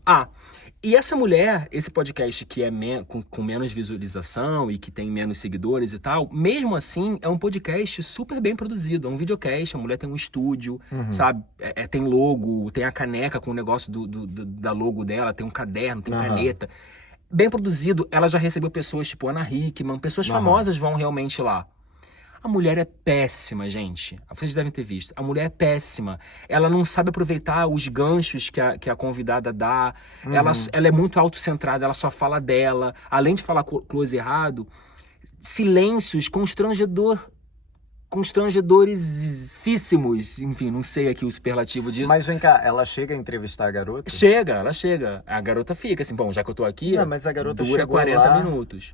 E essa mulher, esse podcast que é com menos visualização e que tem menos seguidores e tal, mesmo assim, é um podcast super bem produzido. É um videocast, a mulher tem um estúdio, sabe? Tem logo, tem a caneca com o negócio da logo dela, tem um caderno, tem caneta. Bem produzido, ela já recebeu pessoas tipo Ana Hickman, pessoas famosas vão realmente lá. A mulher é péssima, gente. Vocês devem ter visto. A mulher é péssima. Ela não sabe aproveitar os ganchos que a convidada dá. Ela é muito autocentrada, ela só fala dela. Além de falar close errado, silêncios constrangedoríssimos. Enfim, não sei aqui o superlativo disso. Mas vem cá, ela chega a entrevistar a garota? Ela chega. A garota fica assim, já que eu tô aqui, mas a garota dura 40 lá... minutos.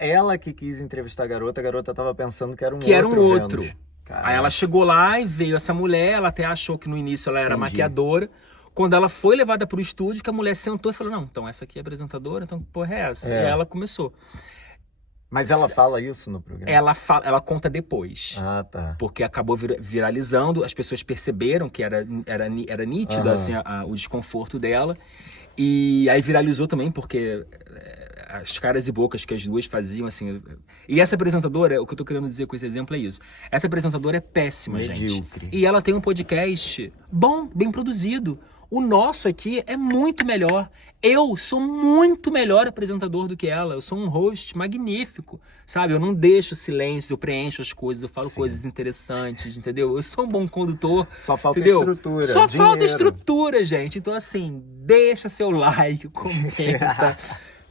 Ela que quis entrevistar a garota tava pensando que era um outro. Aí ela chegou lá e veio essa mulher, ela até achou que no início ela era maquiadora. Quando ela foi levada pro estúdio, que a mulher sentou e falou, não, então essa aqui é apresentadora, então que porra é essa? E aí ela começou. Mas ela fala isso no programa? Ela conta depois. Tá. Porque acabou viralizando, as pessoas perceberam que era nítido assim, o desconforto dela. E aí viralizou também, porque as caras e bocas que as duas faziam, assim... E essa apresentadora, o que eu tô querendo dizer com esse exemplo é isso. Essa apresentadora é péssima, medíocre. Gente. E ela tem um podcast bom, bem produzido. O nosso aqui é muito melhor. Eu sou muito melhor apresentador do que ela. Eu sou um host magnífico, sabe? Eu não deixo silêncio, eu preencho as coisas, eu falo coisas interessantes, entendeu? Eu sou um bom condutor. Só falta estrutura. Só falta estrutura, gente. Então, assim, deixa seu like, comenta.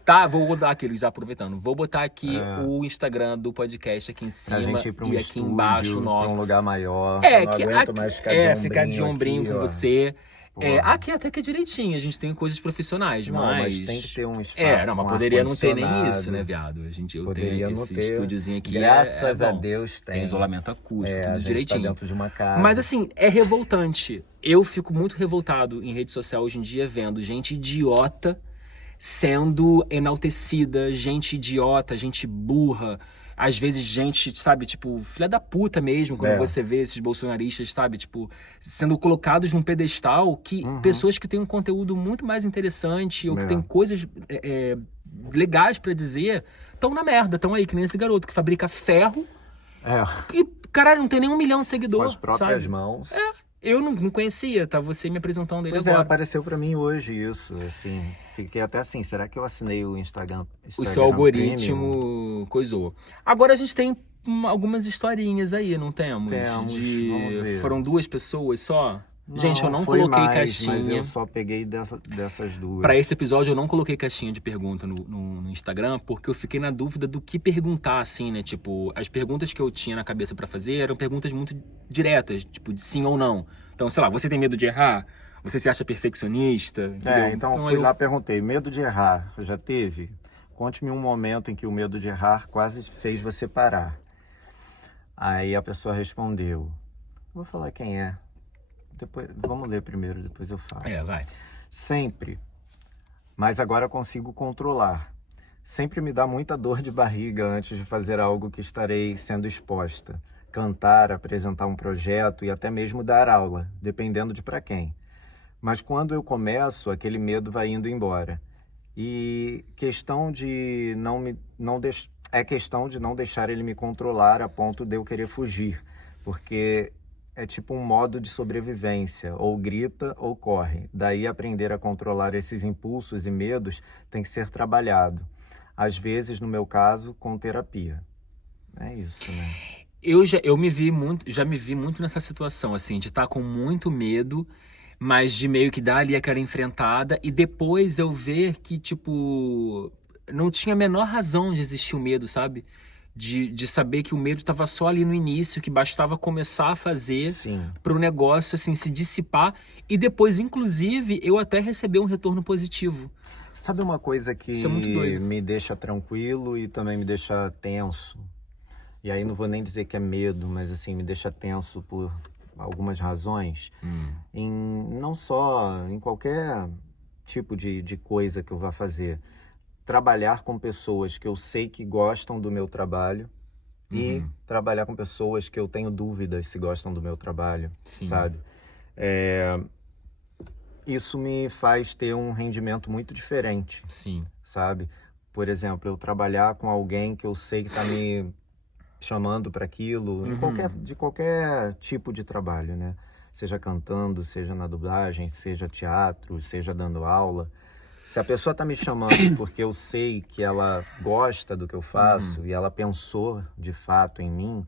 Tá, vou botar aqui, já aproveitando. Vou botar aqui o Instagram do podcast aqui em cima e aqui embaixo nosso. Pra um lugar maior. Não aguento mais ficar de ombrinho aqui, com você. Aqui até que é direitinho, a gente tem coisas profissionais, mas tem que ter um espaço. Mas poderia não ter nem isso, né, viado? Eu tenho esse estúdiozinho aqui. Graças a Deus tem. Tem isolamento acústico, tudo direitinho. Tá dentro de uma casa. Mas assim, é revoltante. Eu fico muito revoltado em rede social hoje em dia vendo gente idiota sendo enaltecida, gente idiota, gente burra. Às vezes gente, sabe, tipo, filha da puta mesmo, quando você vê esses bolsonaristas, sabe, tipo, sendo colocados num pedestal que pessoas que têm um conteúdo muito mais interessante ou que têm coisas legais pra dizer, estão na merda, estão aí, que nem esse garoto que fabrica ferro, que, caralho, não tem nem 1 milhão de seguidores, com as próprias sabe? mãos. Eu não conhecia, tá? Você me apresentando ele agora. Apareceu pra mim hoje isso, assim. Fiquei até assim, será que eu assinei o Instagram o seu algoritmo coisou. Agora a gente tem algumas historinhas aí, não temos? Vamos ver. Foram 2 pessoas só? Não, gente, eu não coloquei caixinha. Mas eu só peguei dessas 2. Pra esse episódio eu não coloquei caixinha de pergunta no Instagram, porque eu fiquei na dúvida do que perguntar, assim, né? Tipo, as perguntas que eu tinha na cabeça pra fazer eram perguntas muito diretas, tipo, de sim ou não. Então, sei lá, você tem medo de errar? Você se acha perfeccionista? Entendeu? Então fui lá, perguntei, medo de errar, já teve? Conte-me um momento em que o medo de errar quase fez você parar. Aí a pessoa respondeu, vou falar quem é. Depois, vamos ler primeiro, depois eu falo. Vai. Sempre, mas agora consigo controlar. Sempre me dá muita dor de barriga antes de fazer algo que estarei sendo exposta. Cantar, apresentar um projeto e até mesmo dar aula, dependendo de para quem. Mas quando eu começo, aquele medo vai indo embora. E questão de questão de não deixar ele me controlar a ponto de eu querer fugir, porque é tipo um modo de sobrevivência, ou grita ou corre. Daí aprender a controlar esses impulsos e medos tem que ser trabalhado. Às vezes, no meu caso, com terapia. É isso, né? Já me vi muito nessa situação, assim, de estar com muito medo, mas de meio que dar ali aquela enfrentada e depois eu ver que, tipo, não tinha a menor razão de existir o medo, sabe? De saber que o medo estava só ali no início, que bastava começar a fazer Sim. para o negócio, assim, se dissipar e depois, inclusive, eu até receber um retorno positivo. Sabe uma coisa que Isso é muito doido. me deixa tranquilo e também me deixa tenso? E aí não vou nem dizer que é medo, mas assim, me deixa tenso por algumas razões. Não só em qualquer tipo de coisa que eu vá fazer. Trabalhar com pessoas que eu sei que gostam do meu trabalho e trabalhar com pessoas que eu tenho dúvidas se gostam do meu trabalho, Sim. sabe? Isso me faz ter um rendimento muito diferente, Sim. sabe? Por exemplo, eu trabalhar com alguém que eu sei que está me chamando para aquilo, de qualquer tipo de trabalho, né? Seja cantando, seja na dublagem, seja teatro, seja dando aula. Se a pessoa tá me chamando porque eu sei que ela gosta do que eu faço e ela pensou de fato em mim,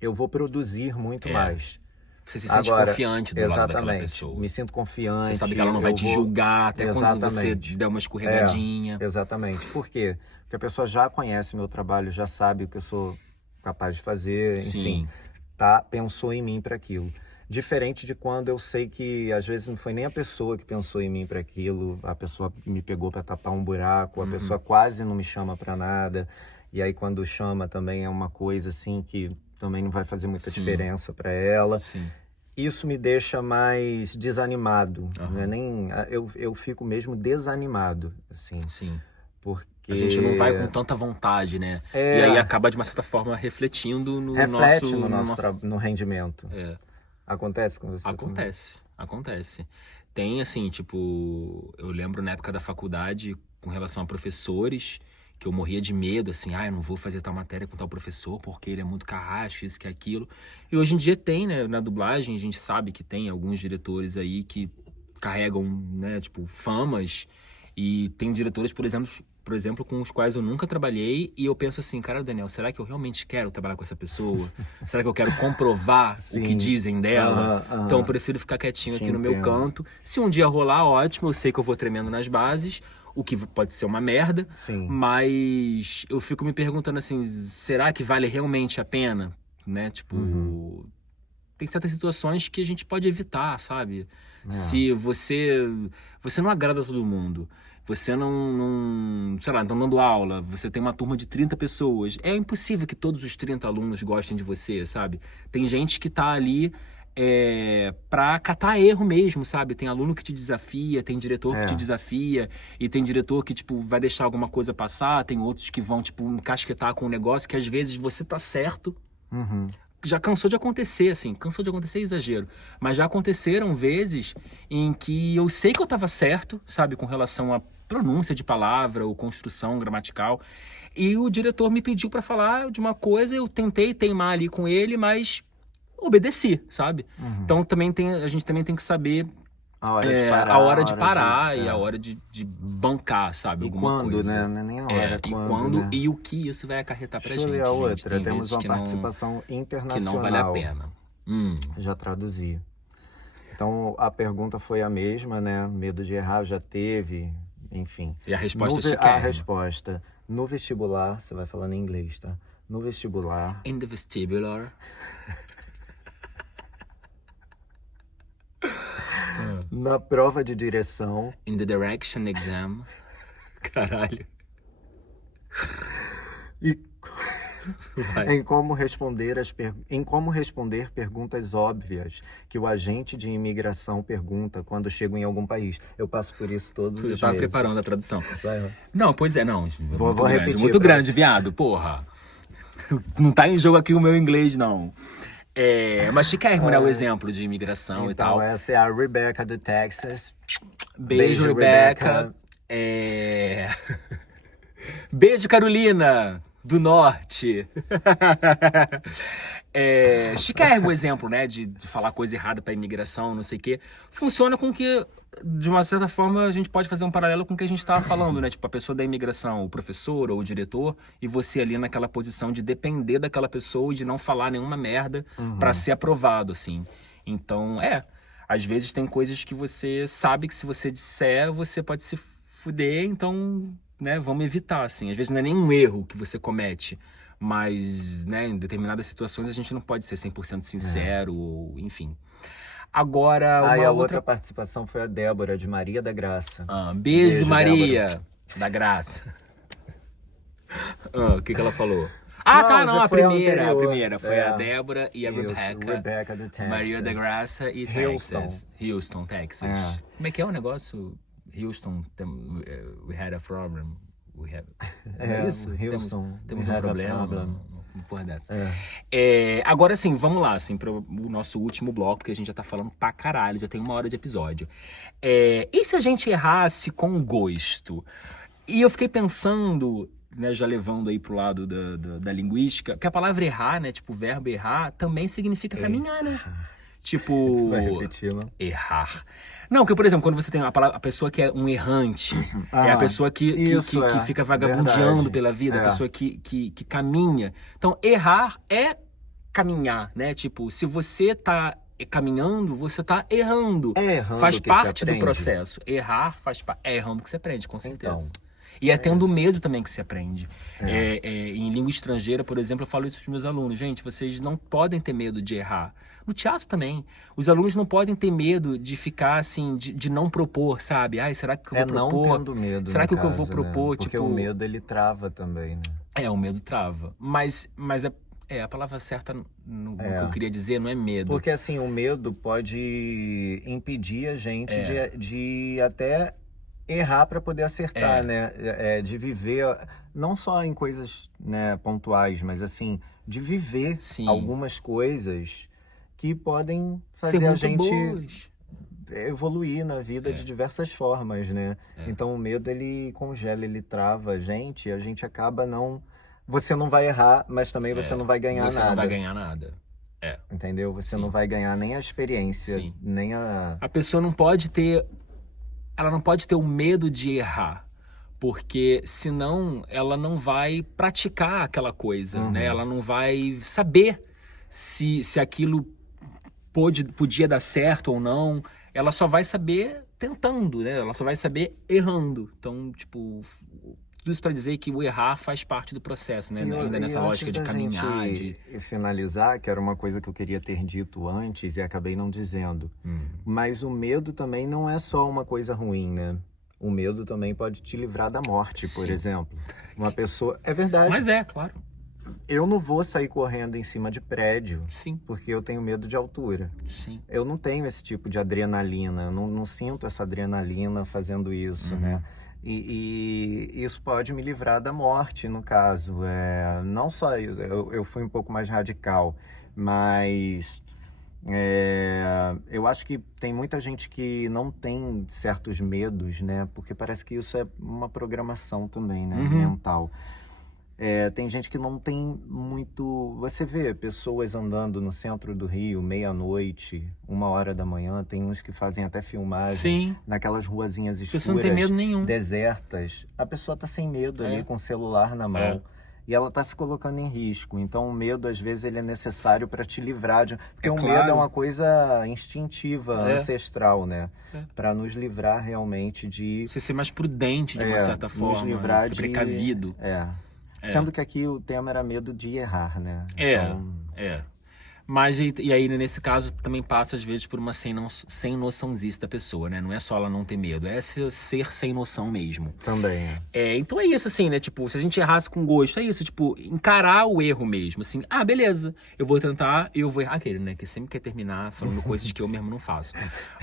eu vou produzir muito mais. Você se sente confiante do lado daquela pessoa. Me sinto confiante. Você sabe que ela não vai te julgar até quando você der uma escorregadinha. Exatamente. Por quê? Porque a pessoa já conhece meu trabalho, já sabe o que eu sou capaz de fazer, enfim, pensou em mim para aquilo. Diferente de quando eu sei que às vezes não foi nem a pessoa que pensou em mim para aquilo, a pessoa me pegou para tapar um buraco, a pessoa quase não me chama para nada, e aí quando chama também é uma coisa assim que também não vai fazer muita diferença para ela. Sim. Isso me deixa mais desanimado, não é nem eu fico mesmo desanimado, assim. Sim. Porque a gente não vai com tanta vontade, né? E aí acaba, de uma certa forma, refletindo no no rendimento. Acontece com você também? Acontece. Tem, assim, tipo... Eu lembro na época da faculdade, com relação a professores, que eu morria de medo, assim... eu não vou fazer tal matéria com tal professor, porque ele é muito carrasco, isso que aquilo. E hoje em dia tem, né? Na dublagem, a gente sabe que tem alguns diretores aí que carregam, né? Tipo, famas. E tem diretores, por exemplo, com os quais eu nunca trabalhei e eu penso assim, cara, Daniel, será que eu realmente quero trabalhar com essa pessoa? Será que eu quero comprovar o que dizem dela? Então eu prefiro ficar quietinho aqui no meu canto. Se um dia rolar, ótimo, eu sei que eu vou tremendo nas bases, o que pode ser uma merda, mas eu fico me perguntando assim, será que vale realmente a pena? Né? Tipo, tem certas situações que a gente pode evitar, sabe? Se você não agrada todo mundo, você não sei lá, estão dando aula, você tem uma turma de 30 pessoas, é impossível que todos os 30 alunos gostem de você, sabe? Tem gente que tá ali pra catar erro mesmo, sabe? Tem aluno que te desafia, tem diretor que te desafia, e tem diretor que, tipo, vai deixar alguma coisa passar, tem outros que vão, tipo, encasquetar com um negócio que às vezes você tá certo. Já cansou de acontecer, assim, cansou de acontecer exagero, mas já aconteceram vezes em que eu sei que eu tava certo, sabe, com relação à pronúncia de palavra ou construção gramatical, e o diretor me pediu pra falar de uma coisa, eu tentei teimar ali com ele, mas obedeci, sabe? Então a gente também tem que saber a hora de parar e a hora de bancar, sabe? Alguma quando, coisa. né? Nem a hora, quando, e o que isso vai acarretar pra gente. Deixa eu ler a outra. Tem Temos uma participação internacional. Que não vale a pena. Já traduzi. Então, a pergunta foi a mesma, né? Medo de errar já teve, enfim. E a resposta resposta. No vestibular, você vai falando em inglês, tá? No vestibular. In the vestibular. Na prova de direção. In the direction exam. Caralho. E em como responder perguntas óbvias que o agente de imigração pergunta quando chego em algum país. Eu passo por isso todos os meses. Você tá preparando a tradução. Vai. Não, pois é, não. Vou repetir. Muito grande, viado, porra. Não tá em jogo aqui o meu inglês, não. Mas chiquérrimo, né, o exemplo de imigração e tal. Então, essa é a Rebecca do Texas. Beijo, Rebecca. Beijo, Carolina. do norte. Chicago, o exemplo, né, de falar coisa errada pra imigração, não sei o quê, funciona com que, de uma certa forma, a gente pode fazer um paralelo com o que a gente estava falando, né, tipo, a pessoa da imigração, o professor ou o diretor, e você ali naquela posição de depender daquela pessoa e de não falar nenhuma merda pra ser aprovado, assim. Então, às vezes tem coisas que você sabe que se você disser, você pode se fuder, então, né, vamos evitar, assim. Às vezes não é nem um erro que você comete, mas, né, em determinadas situações a gente não pode ser 100% sincero, ou, enfim. Agora, e a outra participação foi a Débora, de Maria da Graça. Beijo, Maria da Graça. O que ela falou? A primeira foi a Débora e a Rebecca do Texas. Maria da Graça e Houston, Texas. Como é que é o negócio? Houston, we had a problem. É isso? Houston, temos um problema. Porra dessa. Agora sim, vamos lá, assim, pro nosso último bloco, porque a gente já tá falando pra caralho, já tem 1 hora de episódio. E se a gente errasse com gosto? E eu fiquei pensando, né, já levando aí pro lado da linguística, que a palavra errar, né, tipo, o verbo errar, também significa caminhar, né? Tipo... Vai repetir, não? Errar. Não, porque, por exemplo, quando você tem a pessoa que é um errante, é a pessoa que fica vagabundeando pela vida, a pessoa que caminha. Então, errar é caminhar, né? Tipo, se você tá caminhando, você tá errando. Errando faz que parte se do aprende. processo. Errar faz parte. É errando que se aprende, com certeza. Então, e tendo medo também que se aprende. Em língua estrangeira, por exemplo, eu falo isso pros meus alunos. Gente, vocês não podem ter medo de errar. No teatro também. Os alunos não podem ter medo de ficar assim, de não propor, sabe? Será que eu vou propor? Não tendo medo, será que caso, o que eu vou propor, né? Porque o medo, ele trava também, né? O medo trava. Mas a palavra certa no que eu queria dizer não é medo. Porque assim, o medo pode impedir a gente de até errar para poder acertar, né? De viver, não só em coisas, né, pontuais, mas assim, de viver algumas coisas que podem fazer a gente evoluir na vida de diversas formas, né? Então o medo, ele congela, ele trava a gente acaba não... Você não vai errar, mas também você não vai ganhar nada. Você não vai ganhar nada. Entendeu? Você não vai ganhar nem a experiência, nem a... A pessoa não pode ter... Ela não pode ter o medo de errar, porque senão ela não vai praticar aquela coisa, né? Ela não vai saber se aquilo podia dar certo ou não. Ela só vai saber tentando, né? Ela só vai saber errando. Então, tipo, tudo isso para dizer que o errar faz parte do processo, né? Ainda nessa lógica de caminhar. E finalizar, que era uma coisa que eu queria ter dito antes e acabei não dizendo. Mas o medo também não é só uma coisa ruim, né? O medo também pode te livrar da morte, por exemplo. Uma pessoa... É verdade. Mas claro. Eu não vou sair correndo em cima de prédio, Sim. porque eu tenho medo de altura. Sim. Eu não tenho esse tipo de adrenalina, não sinto essa adrenalina fazendo isso, né? E isso pode me livrar da morte, no caso. Não só eu fui um pouco mais radical, mas eu acho que tem muita gente que não tem certos medos, né? Porque parece que isso é uma programação também, né? Mental. Tem gente que não tem muito... Você vê pessoas andando no centro do Rio, meia-noite, 1h da manhã. Tem uns que fazem até filmagens naquelas ruazinhas escuras, não tem medo nenhum. Desertas. A pessoa tá sem medo ali, com o celular na mão. E ela tá se colocando em risco. Então o medo, às vezes, ele é necessário para te livrar de... Porque medo é uma coisa instintiva, ancestral, né? Para nos livrar realmente de... Você ser mais prudente, de uma certa forma. Nos livrar de... precavido. Sendo que aqui o tema era medo de errar, né? Mas, e aí, nesse caso, também passa, às vezes, por uma sem noçãozice da pessoa, né? Não é só ela não ter medo, é ser sem noção mesmo. Também. Então é isso, assim, né? Tipo, se a gente errasse com gosto, é isso. Tipo, encarar o erro mesmo. Assim, beleza, eu vou tentar, eu vou errar. Aquele, né? Que sempre quer terminar falando coisas que eu mesmo não faço.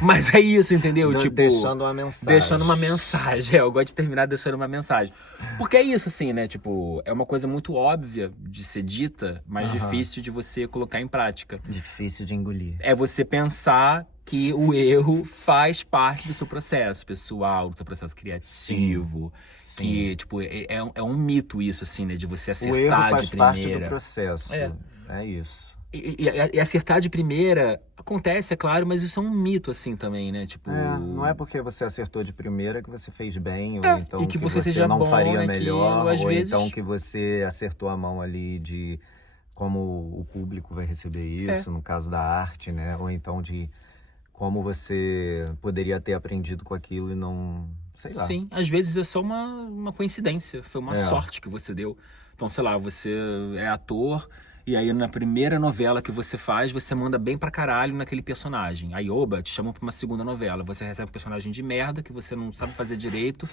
Mas é isso, entendeu? Tipo, deixando uma mensagem. Deixando uma mensagem. Eu gosto de terminar deixando uma mensagem. Porque é isso, assim, né? Tipo, é uma coisa muito óbvia de ser dita, mas difícil de você colocar em prática. prática. Difícil de engolir. É você pensar que o erro faz parte do seu processo pessoal, do seu processo criativo. Sim. Que, tipo, é um mito isso, assim, né? De você O acertar erro faz de primeira. parte do processo. É isso. E acertar de primeira acontece, é claro, mas isso é um mito, assim, também, né? Tipo... Não é porque você acertou de primeira que você fez bem, ou então e que você seja não bom faria naquilo, melhor, às ou vezes... então que você acertou a mão ali de como o público vai receber isso, no caso da arte, né? Ou então de como você poderia ter aprendido com aquilo e não... sei lá. Sim, às vezes é só uma coincidência, foi uma sorte que você deu. Então, sei lá, você é ator e aí na primeira novela que você faz, você manda bem pra caralho naquele personagem. Aí, oba, te chamam pra uma segunda novela. Você recebe um personagem de merda que você não sabe fazer direito.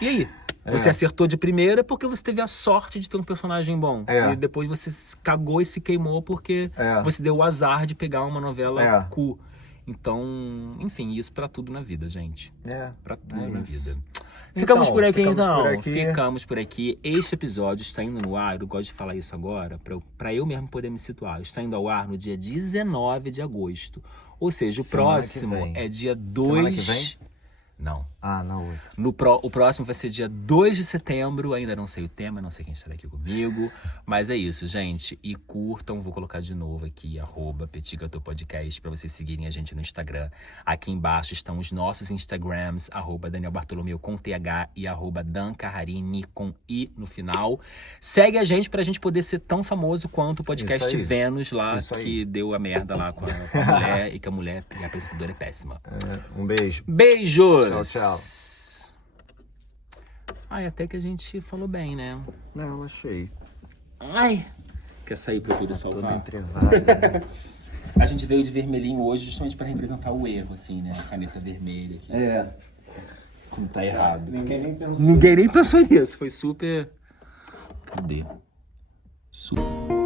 E aí? Você acertou de primeira porque você teve a sorte de ter um personagem bom. E depois você cagou e se queimou porque você deu o azar de pegar uma novela cu. Então, enfim, isso pra tudo na vida, gente. Pra tudo na vida. Ficamos por aqui, então. Ficamos por aqui. Este episódio está indo no ar, eu gosto de falar isso agora, pra eu mesmo poder me situar. Está indo ao ar no dia 19 de agosto. Ou seja, o próximo é dia 2... Semana que vem? Não. Na outra. O próximo vai ser dia 2 de setembro. Ainda não sei o tema, não sei quem estará aqui comigo. Mas é isso, gente. E curtam, vou colocar de novo aqui, @PetitGâteauPodcast, pra vocês seguirem a gente no Instagram. Aqui embaixo estão os nossos Instagrams, @Daniel Bartolomeu com TH e @Dan Carrarini com I no final. Segue a gente pra gente poder ser tão famoso quanto o podcast Vênus lá, que deu a merda lá com a mulher e que a mulher e a apresentadora é péssima. Um beijo. Beijos! Tchau, tchau. Ai, até que a gente falou bem, né? Não, achei. Ai! Quer sair pra eu poder Todo salvar? entrevado. Né? A gente veio de vermelhinho hoje justamente pra representar o erro, assim, né? A caneta vermelha aqui. Que não tá errado. Ninguém nem pensou nisso. Foi super... Cadê? Super...